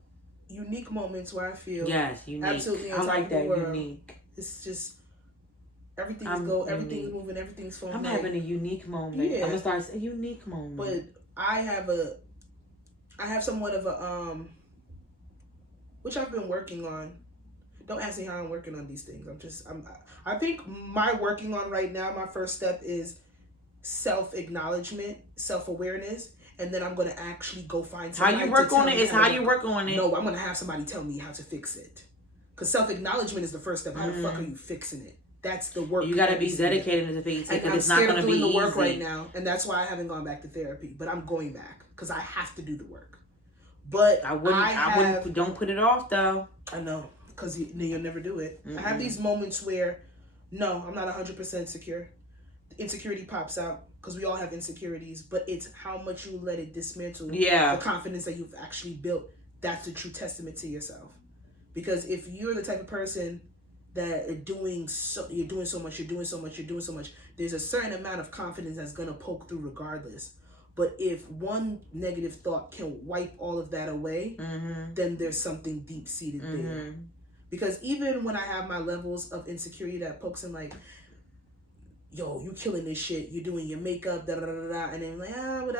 unique moments where I feel unique. Absolutely. I like that, unique. It's just everything's moving, everything's flowing. I'm having a unique moment. Yeah. I'm gonna start a unique moment. But I have somewhat of a which I've been working on. Don't ask me how I'm working on these things. I think my working on right now, my first step is self-acknowledgement, self-awareness, and then I'm going to actually go find somebody. How you work on it is how you work on it. No, I'm going to have somebody tell me how to fix it. Because self-acknowledgement is the first step. How the fuck are you fixing it? That's the work. You got to be dedicated to fix it, because it's not going to be easy. I'm scared of doing the work right now, and that's why I haven't gone back to therapy. But I'm going back, because I have to do the work. But I wouldn't. Don't put it off, though. I know, because you'll never do it. Mm-hmm. I have these moments where, no, I'm not 100% secure. The insecurity pops out, because we all have insecurities, but it's how much you let it dismantle the confidence that you've actually built. That's the true testament to yourself. Because if you're the type of person that you're doing so much, there's a certain amount of confidence that's going to poke through regardless. But if one negative thought can wipe all of that away, then there's something deep-seated there. Because even when I have my levels of insecurity that pokes in, like, yo, you killing this shit. You're doing your makeup, da da da da. And then like, well,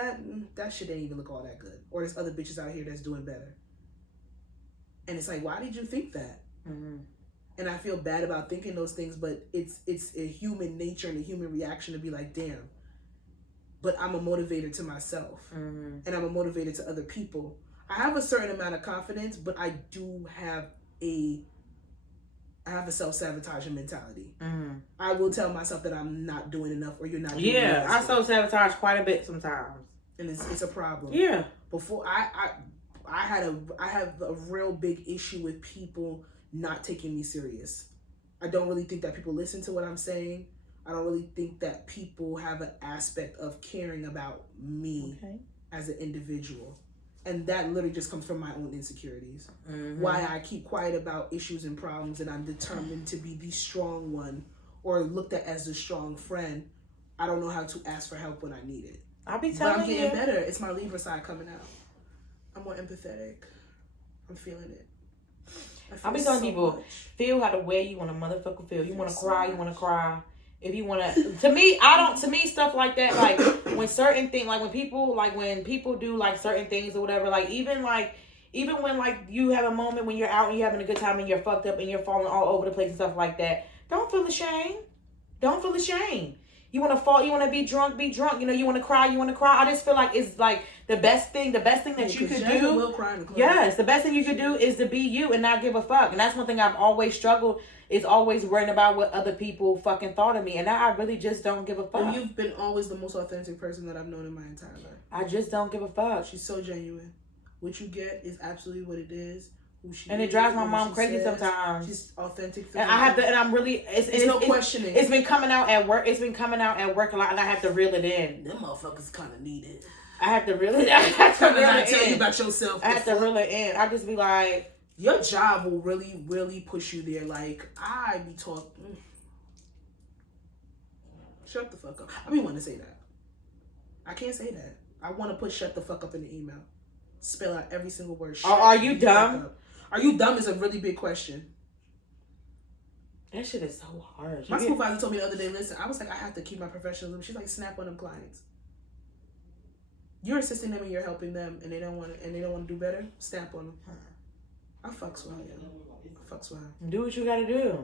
that shit didn't even look all that good. Or there's other bitches out here that's doing better. And it's like, why did you think that? Mm-hmm. And I feel bad about thinking those things, but it's a human nature and a human reaction to be like, damn. But I'm a motivator to myself. Mm-hmm. And I'm a motivator to other people. I have a certain amount of confidence, but I do have a self-sabotaging mentality. Mm-hmm. I will tell myself that I'm not doing enough or you're not doing enough. Yeah, I self-sabotage quite a bit sometimes. And it's a problem. Yeah. Before I have a real big issue with people not taking me serious. I don't really think that people listen to what I'm saying. I don't really think that people have an aspect of caring about me as an individual. And that literally just comes from my own insecurities. Mm-hmm. Why I keep quiet about issues and problems, and I'm determined to be the strong one or looked at as the strong friend. I don't know how to ask for help when I need it. I'll be telling you. But I'm getting better. It's my Libra side coming out. I'm more empathetic. I'm feeling it. I'll be telling people, feel how the way you want to motherfucker feel. You want to cry, you want to cry. If you want to me, stuff like that, like when certain things, like when people do like certain things or whatever, like even when like you have a moment when you're out and you're having a good time and you're fucked up and you're falling all over the place and stuff like that, don't feel ashamed. Don't feel ashamed. You want to fall, you want to be drunk, you know, you want to cry, I just feel like it's like the best thing that you could do. Will cry in the club. Yes, the best thing you could do is to be you and not give a fuck. And that's one thing I've always struggled, is always worrying about what other people fucking thought of me. And now I really just don't give a fuck. And you've been always the most authentic person that I've known in my entire life. I just don't give a fuck. She's so genuine. What you get is absolutely what it is. And it drives my mom crazy sometimes. She's authentic. And I have to, and I'm really, it's no questioning. It's been coming out at work. It's been coming out at work a lot, and I have to reel it in. Them motherfuckers kind of need it. I have to reel it. I have to reel it tell you about yourself. I have to reel it in. I just be like, your job will really, really push you there. Like I be talking. Shut the fuck up. I mean, want to say that. I can't say that. I want to put "shut the fuck up" in the email. Spell out every single word. Are you dumb? Are you dumb is a really big question. That shit is so hard. My supervisor told me the other day, listen, I was like, I have to keep my professionalism. She's like, snap on them clients. You're assisting them and you're helping them and they don't want to do better, snap on them. I fucks with her. Do what you gotta do.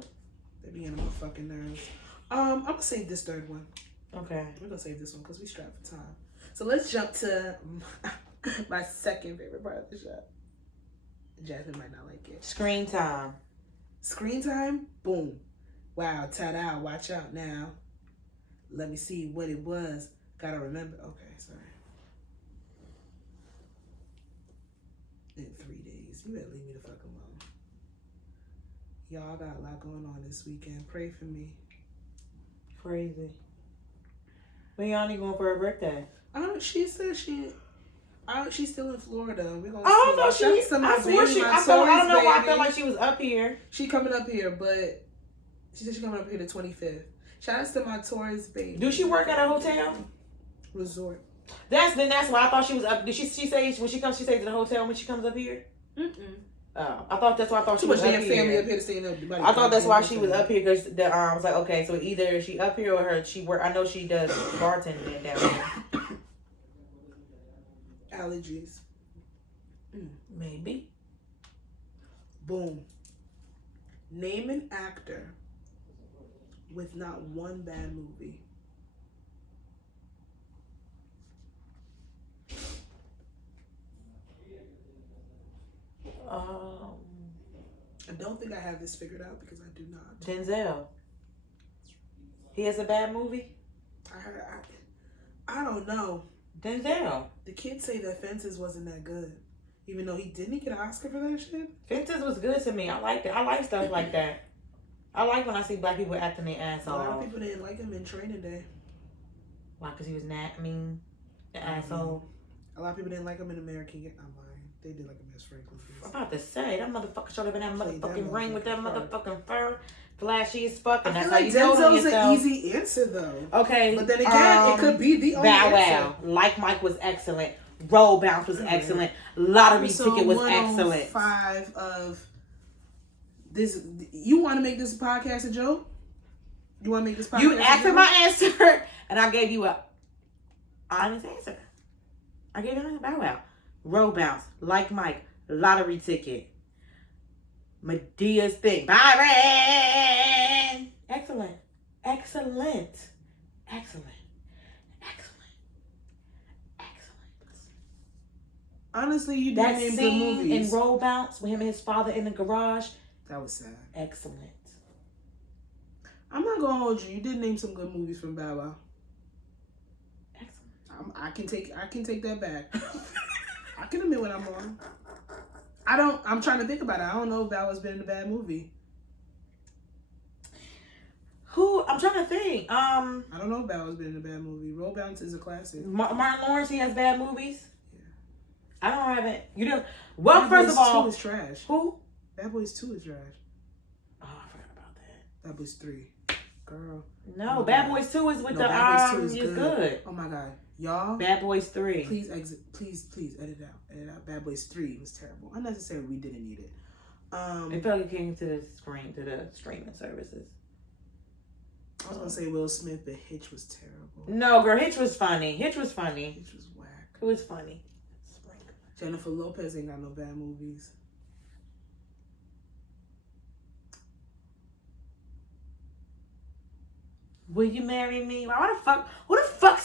They be in my fucking nerves. I'm gonna save this third one. Okay. We're gonna save this one because we strapped for time. So let's jump to my second favorite part of the show. Jasmine might not like it. Screen time. Screen time? Boom. Wow, ta-da, watch out now. Let me see what it was. Gotta remember. Okay, sorry. In 3 days. You better leave me the fuck alone. Y'all got a lot going on this weekend. Pray for me. Crazy. When y'all going for her birthday? She said she's still in Florida. We're gonna. I don't know. I don't know why I felt like she was up here. She coming up here, but she said she coming up here the 25th. Shout out to my tourist baby. Do she work at a hotel? Resort. That's why I thought she was up. Did she say when she comes? She stays at the hotel when she comes up here. I thought that's why I thought she was up here. Family up here to stay in I thought that's why she was up here because I was like, okay, so either she up here or she work. I know she does bartending down there. Allergies. Maybe. Boom. Name an actor with not one bad movie. I don't think I have this figured out because I do not. Denzel. He has a bad movie? I don't know. Denzel. The kids say that Fences wasn't that good. Even though he didn't get an Oscar for that shit. Fences was good to me. I liked it. I like stuff like that. I like when I see black people acting their ass off. A lot of people didn't like him in Training Day. Why? Because he was an asshole. A lot of people didn't like him in American. I'm lying. They did like him as Franklin. I'm about to say, that motherfucker showed up in that motherfucking ring with that motherfucking fur. Flashy as fuck. And that's how you told yourself. Denzel's an easy answer though. Okay. But then again, it could be the only Bow answer. Wow. Like Mike was excellent. Roll Bounce was excellent. Lottery Ticket was excellent. 5 of this. You want to make this podcast a joke? You want to make this podcast? You asked for my answer, and I gave you a honest answer. I gave you an honest Bow Wow. Road bounce, like Mike, lottery ticket, Medea's thing, Byron. Excellent, excellent, excellent, excellent, excellent. Honestly, you That did name good scene movies. in Road Bounce with him and his father in the garage. That was sad. Excellent. I'm not gonna hold you. You did name some good movies from Bow Wow. Excellent. I can take that back. I can admit when I'm wrong. I'm trying to think about it. I don't know if Bow Wow's been in a bad movie. Who? I'm trying to think. I don't know if Bow Wow's been in a bad movie. Roll Bounce is a classic. Martin Lawrence, he has bad movies. Yeah. I don't have it. You don't. Well, Bad first Boys of all, 2 is trash. who? Bad Boys 2 is trash. Oh, I forgot about that. Bad Boys 3. Girl. No, Oh, Bad God. Boys 2 is with No, the Bad Boys 2 is good. Oh my God. Y'all. Bad Boys 3. Please exit. Please edit out. Edit out. Bad Boys 3 was terrible. Unnecessary. We didn't need it. It felt like it came to the streaming services. I was gonna say Will Smith, but Hitch was terrible. No, girl, Hitch was funny. Hitch was funny. Hitch was whack. It was funny. Jennifer Lopez ain't got no bad movies. Will you marry me? Who the fuck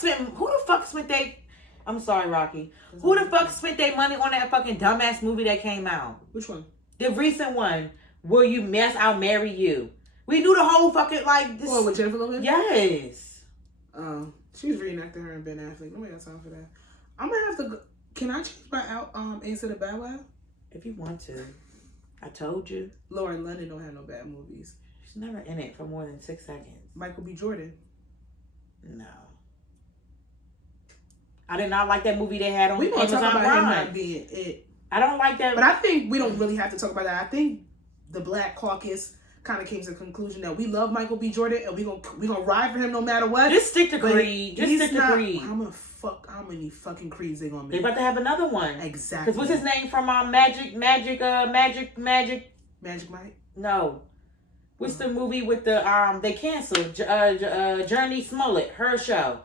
spent they? I'm sorry, Rocky. Who the fuck spent their money on that fucking dumbass movie that came out? Which one? The recent one. Will you mess? I'll marry you. We knew the whole fucking like this. Oh, with Jennifer Lopez? Yes. She was reenacting her and Ben Affleck. Nobody got time for that. I'm gonna have to go. Can I change my answer to Bow Wow? If you want to. I told you. Lauren London don't have no bad movies. She's never in it for more than 6 seconds. Michael B. Jordan. No. I did not like that movie they had on We gonna Amazon talk about him Prime. not being it. I don't like that. But I think we don't really have to talk about that. I think the Black Caucus kind of came to the conclusion that we love Michael B. Jordan and we gonna ride for him no matter what. Just stick to But Creed. Just he's stick to not- Creed. How many fucking Creeds they gonna They make? about to have another one. Exactly. Because what's his name from Magic? Magic Mike? No. What's the movie with the they canceled Journey Smollett, her show.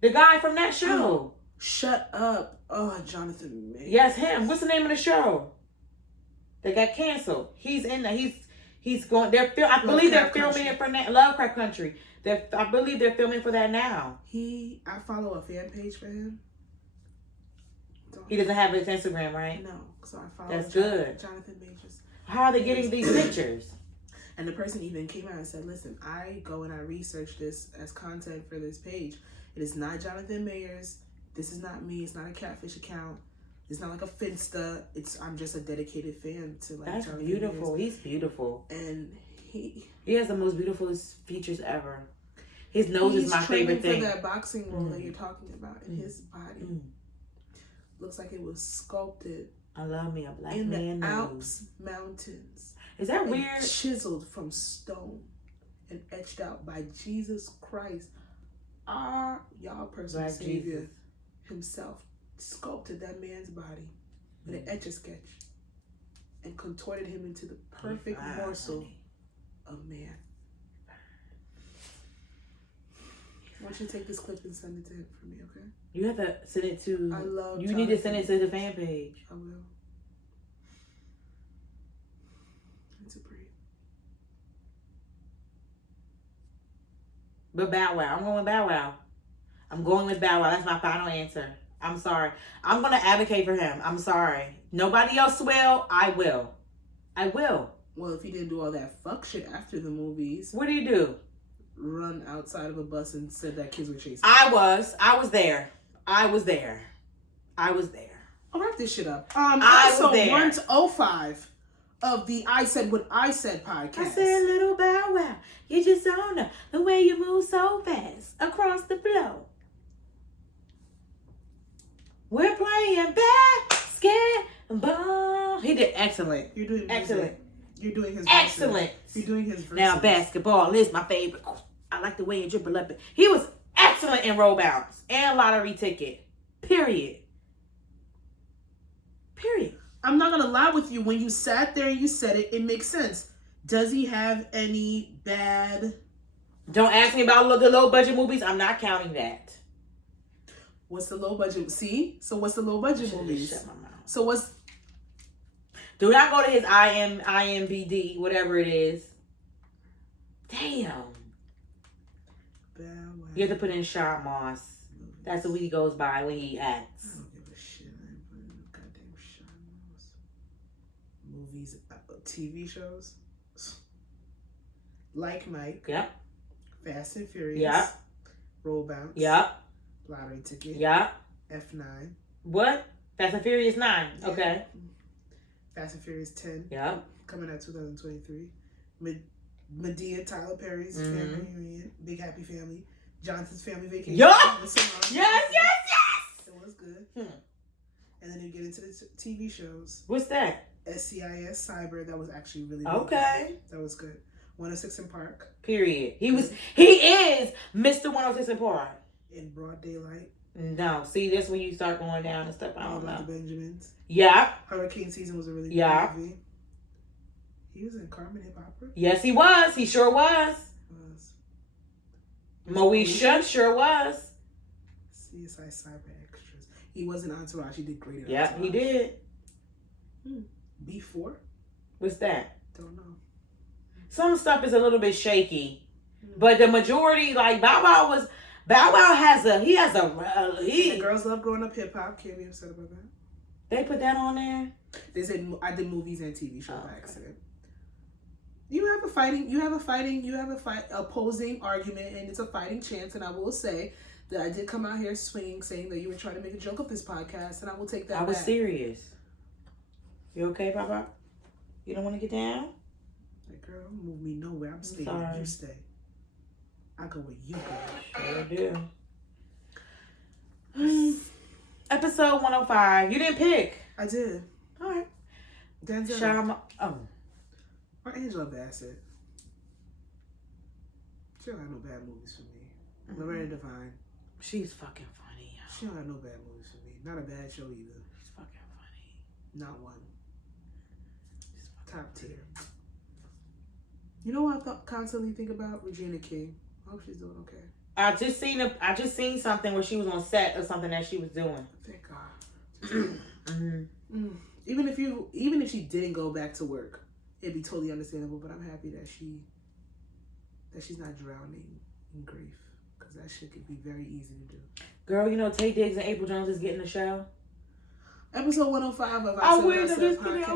The guy from that show. Shut up. Oh, Jonathan Majors. Yes, him. What's the name of the show? They got canceled. He's in there. He's going. I believe they're filming it for Lovecraft Country. I believe they're filming for that now. I follow a fan page for him. He doesn't have his Instagram, right? No, so I follow. That's good. Jonathan Majors. How are they getting these pictures? And the person even came out and said, "Listen, I go and I research this as content for this page. It is not Jonathan Majors. This is not me. It's not a catfish account. It's not like a Finsta. I'm just a dedicated fan to like." That's Jonathan beautiful. Majors. He's beautiful. And he has the most beautiful features ever. His nose is my favorite thing. For that boxing role that you're talking about, and his body looks like it was sculpted. I love me a black in man the nose. Alps mountains. Is that weird? Chiseled from stone and etched out by Jesus Christ, our y'all personal Black Savior Jesus himself, sculpted that man's body with an etch-a-sketch and contorted him into the perfect morsel of man. Why don't you take this clip and send it to him for me, okay? You have to send it to. I love. You need to send it to the fan page. I will. It's a breathe. But Bow Wow, I'm going with Bow Wow. I'm going with Bow Wow. That's my final answer. I'm sorry. I'm gonna advocate for him. I'm sorry. Nobody else will. I will. I will. Well, if he didn't do all that fuck shit after the movies, What do you do? run outside of a bus and said that kids were chasing. I was there. I'll wrap this shit up. I was episode there. 105 of the I Said What I Said podcast. I said, little Bow Wow, you just don't know the way you move so fast across the floor. We're playing basketball. He did excellent. You're doing excellent. You're doing his Excellent. Verses. You're doing his verses. Now basketball is my favorite. Oh, I like the way you dribble up. He was excellent in roll bounce and lottery ticket. Period. I'm not gonna lie with you. When you sat there and you said it, it makes sense. Does he have any bad... Don't ask me about the low budget movies. I'm not counting that. What's the low budget? See? So what's the low budget movies? Shut my mouth. So what's... Do not go to his IMBD, whatever it is. Damn. You have to put in Sean Moss. That's what he goes by when he acts. I don't give a shit. I ain't putting in goddamn Sean Moss. Movies, TV shows. Like Mike. Yep. Fast and Furious. Yep. Roll Bounce. Yep. Lottery Ticket. Yep. F9. What? Fast and Furious 9. Yeah. Okay. Fast and Furious 10. Yep. Coming out 2023. Medea, Tyler Perry's family reunion. Big Happy Family. Johnson's Family Vacation. Yup! Yes. Yes! It was good. And then you get into the TV shows. What's that? SCIS Cyber. That was actually really okay. Good. That was good. 106 in Park. Period. He is Mr. 106 in Park. In Broad Daylight. No. See, that's when you start going down and stuff. I don't know. The Benjamins. Yeah. Hurricane Season was a really good movie. He was in Carmen Hip Opera. Yes, he was. He sure was. Moesha sure was. CSI Cyber Extras. He was in Entourage. He did great in Entourage. Yep, he did. B4? What's that? Don't know. Some stuff is a little bit shaky. But the majority, like Bow Wow has a The Girls Love Growing Up Hip Hop. Can't be upset about that. They put that on there? They said I did movies and TV shows by accident. You have a opposing argument, and it's a fighting chance. And I will say that I did come out here swinging, saying that you were trying to make a joke of this podcast, and I will take that. I was serious. You okay, Papa? You don't want to get down? Like, girl, don't move me nowhere. I'm staying where you stay. I go where you go. Sure do. Episode 105. You didn't pick. I did. All right. Denzel. Or Angela Bassett. She don't have no bad movies for me. Loretta Devine. She's fucking funny. She don't have no bad movies for me. Not a bad show either. She's fucking funny. Not one. Top tier. You know what I constantly think about? Regina King. I hope she's doing okay. I just seen something where she was on set of something that she was doing. Thank God. Even if she didn't go back to work, it'd be totally understandable. But I'm happy that she's not drowning in grief, because that shit could be very easy to do. Girl, you know Tay Diggs and April Jones is getting the show. Episode 105 of I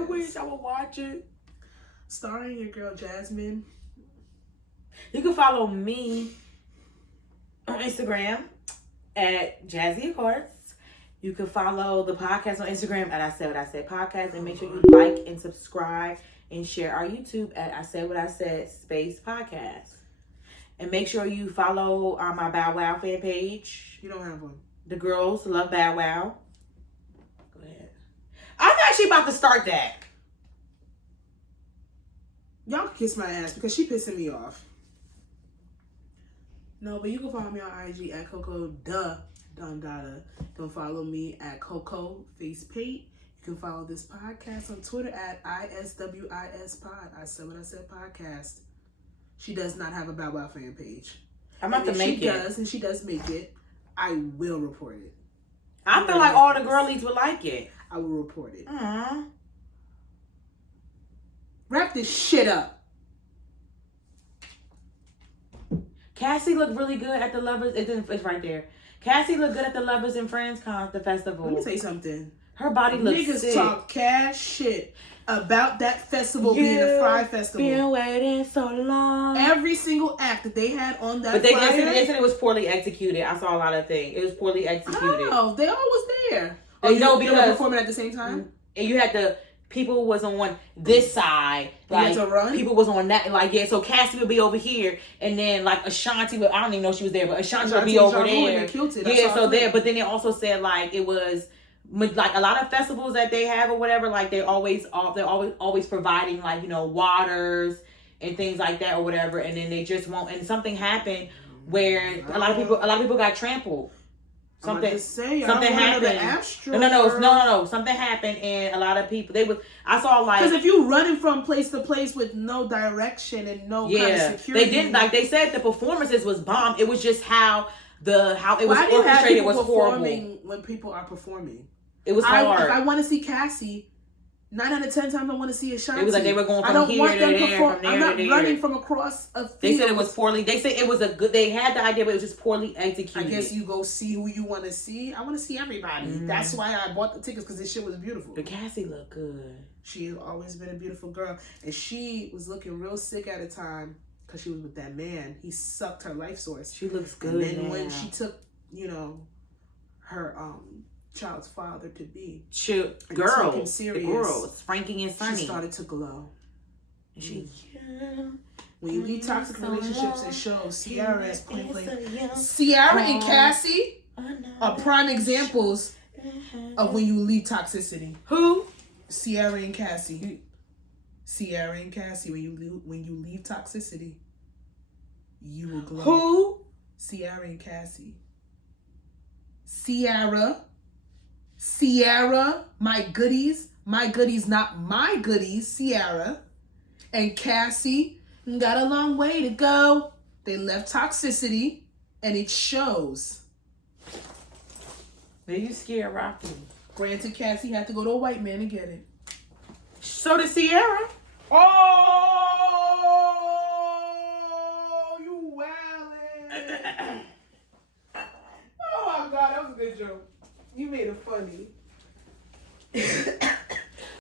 wish I would watch it. Starring your girl Jasmine. You can follow me on Instagram at Jazzy Accords. You can follow the podcast on Instagram at I Said What I Said Podcast, and make sure you like and subscribe and share our YouTube at I Said What I Said Space Podcast. And make sure you follow my Bow Wow fan page. You don't have one. The girls love Bow Wow. Go ahead. I'm actually about to start that. Y'all can kiss my ass because she pissing me off. No, but you can follow me on IG at Coco Dundada. You can follow me at Coco Facepaint. You can follow this podcast on Twitter at ISWIS Pod. I Said What I Said Podcast. She does not have a Bow Wow fan page. I'm about to make it. And she does make it, I will report it. I feel like all the girlies would like it. I will report it. Aww. Wrap this shit up. Cassie looked really good at the Lovers. It's right there. Cassie looked good at the Lovers and Friends the festival. Let me tell you something. Her body looks sick. Niggas talk cash shit about that festival being a Fry Festival. Been waiting so long. Every single act that they had on that but they said it was poorly executed. I saw a lot of things. It was poorly executed. Oh, they all was there. They know they because were performing at the same time. And you had to. People was on this side, like to run? People was on that, like So Cassie would be over here, and then like Ashanti. I don't even know if she was there, but Ashanti would be over there. Yeah, so there. But then they also said like it was like a lot of festivals that they have or whatever. Like they're always providing like waters and things like that or whatever. And then they just won't. And something happened where a lot of people got trampled. Something say, something happened. ASHTRAY. No. Something happened, and a lot of people I saw like because if you running from place to place with no direction and no kind of security, they didn't like they said the performances was bomb. It was just how it was why do you have orchestrated people was performing horrible. when people are performing? It was hard. If I want to see Cassie, 9 out of 10 times I want to see Ashanti. It was like they were going from here to there, from there I'm not to there. running from across a field. They said it was poorly. They said it was they had the idea, but it was just poorly executed. I guess you go see who you want to see. I want to see everybody. That's why I bought the tickets, because this shit was beautiful. But Cassie looked good. She has always been a beautiful girl. And she was looking real sick at a time because she was with that man. He sucked her life source. She looks good. And then when she took, her child's father to be the girl was Frankie and Sunny. She started to glow. When you leave toxic relationships, it shows. Ciara is plain. Ciara and Cassie are prime examples of when you leave toxicity. Who? Ciara and Cassie. Ciara and Cassie. When you leave toxicity, you will glow. Who? Ciara and Cassie. Ciara, my goodies, not my goodies, Ciara, and Cassie got a long way to go. They left toxicity, and it shows. Are you scared, Rocky? Granted, Cassie had to go to a white man to get it. So did Ciara. Oh, you wildin'. Oh my God, that was a good joke. You made it funny.